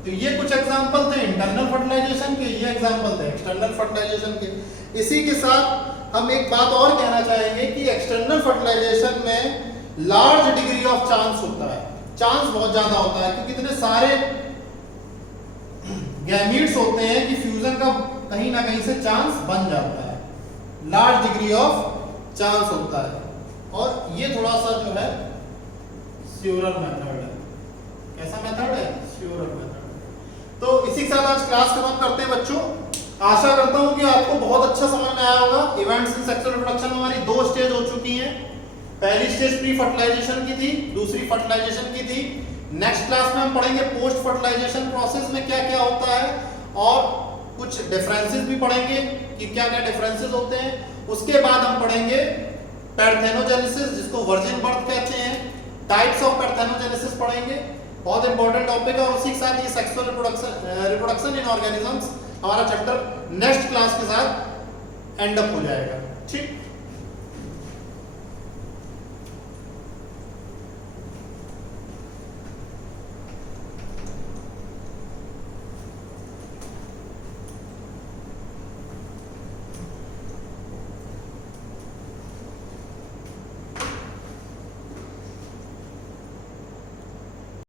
तो ये कुछ एग्जांपल थे इंटरनल फर्टिलाइजेशन के, ये एग्जांपल थे एक्सटर्नल फर्टिलाइजेशन के। इसी के साथ हम एक बात और कहना चाहेंगे कि एक्सटर्नल फर्टिलाइजेशन में लार्ज डिग्री ऑफ चांस होता है, चांस बहुत ज्यादा होता है, क्योंकि इतने सारे गैमीट्स होते हैं कि फ्यूजन का कहीं ना कहीं से चांस बन जाता है, लार्ज डिग्री ऑफ चांस होता है। और ये थोड़ा सा जो है स्यूरर मेथड है। कैसा मेथड है? स्यूरर मेथड। तो इसी के साथ आज क्लास खत्म करते हैं बच्चों। आशा करता हूं कि आपको बहुत अच्छा समझ में आया होगा। इवेंट्स इन सेक्सुअल रिप्रोडक्शन में हमारी 2 स्टेज हो चुकी हैं। पहली स्टेज प्री फर्टिलाइजेशन की थी, दूसरी फर्टिलाइजेशन की थी। नेक्स्ट क्लास में हम पढ़ेंगे पोस्ट फर्टिलाइजेशन प्रोसेस में क्या क्या होता है और कुछ डिफरेंसेस भी पढ़ेंगे कि क्या क्या डिफरेंसेस होते हैं। उसके बाद हम पढ़ेंगे पैर्थेनोजेनेसिस, जिसको वर्जिन बर्थ कहते हैं, टाइप्स ऑफ पैर्थेनोजेनेसिस पढ़ेंगे, बहुत इंपॉर्टेंट टॉपिक है। और उसी के साथ ये सेक्सुअल रिप्रोडक्शन इन ऑर्गेनिजम्स हमारा चैप्टर नेक्स्ट क्लास के साथ एंड अप हो जाएगा। ठीक।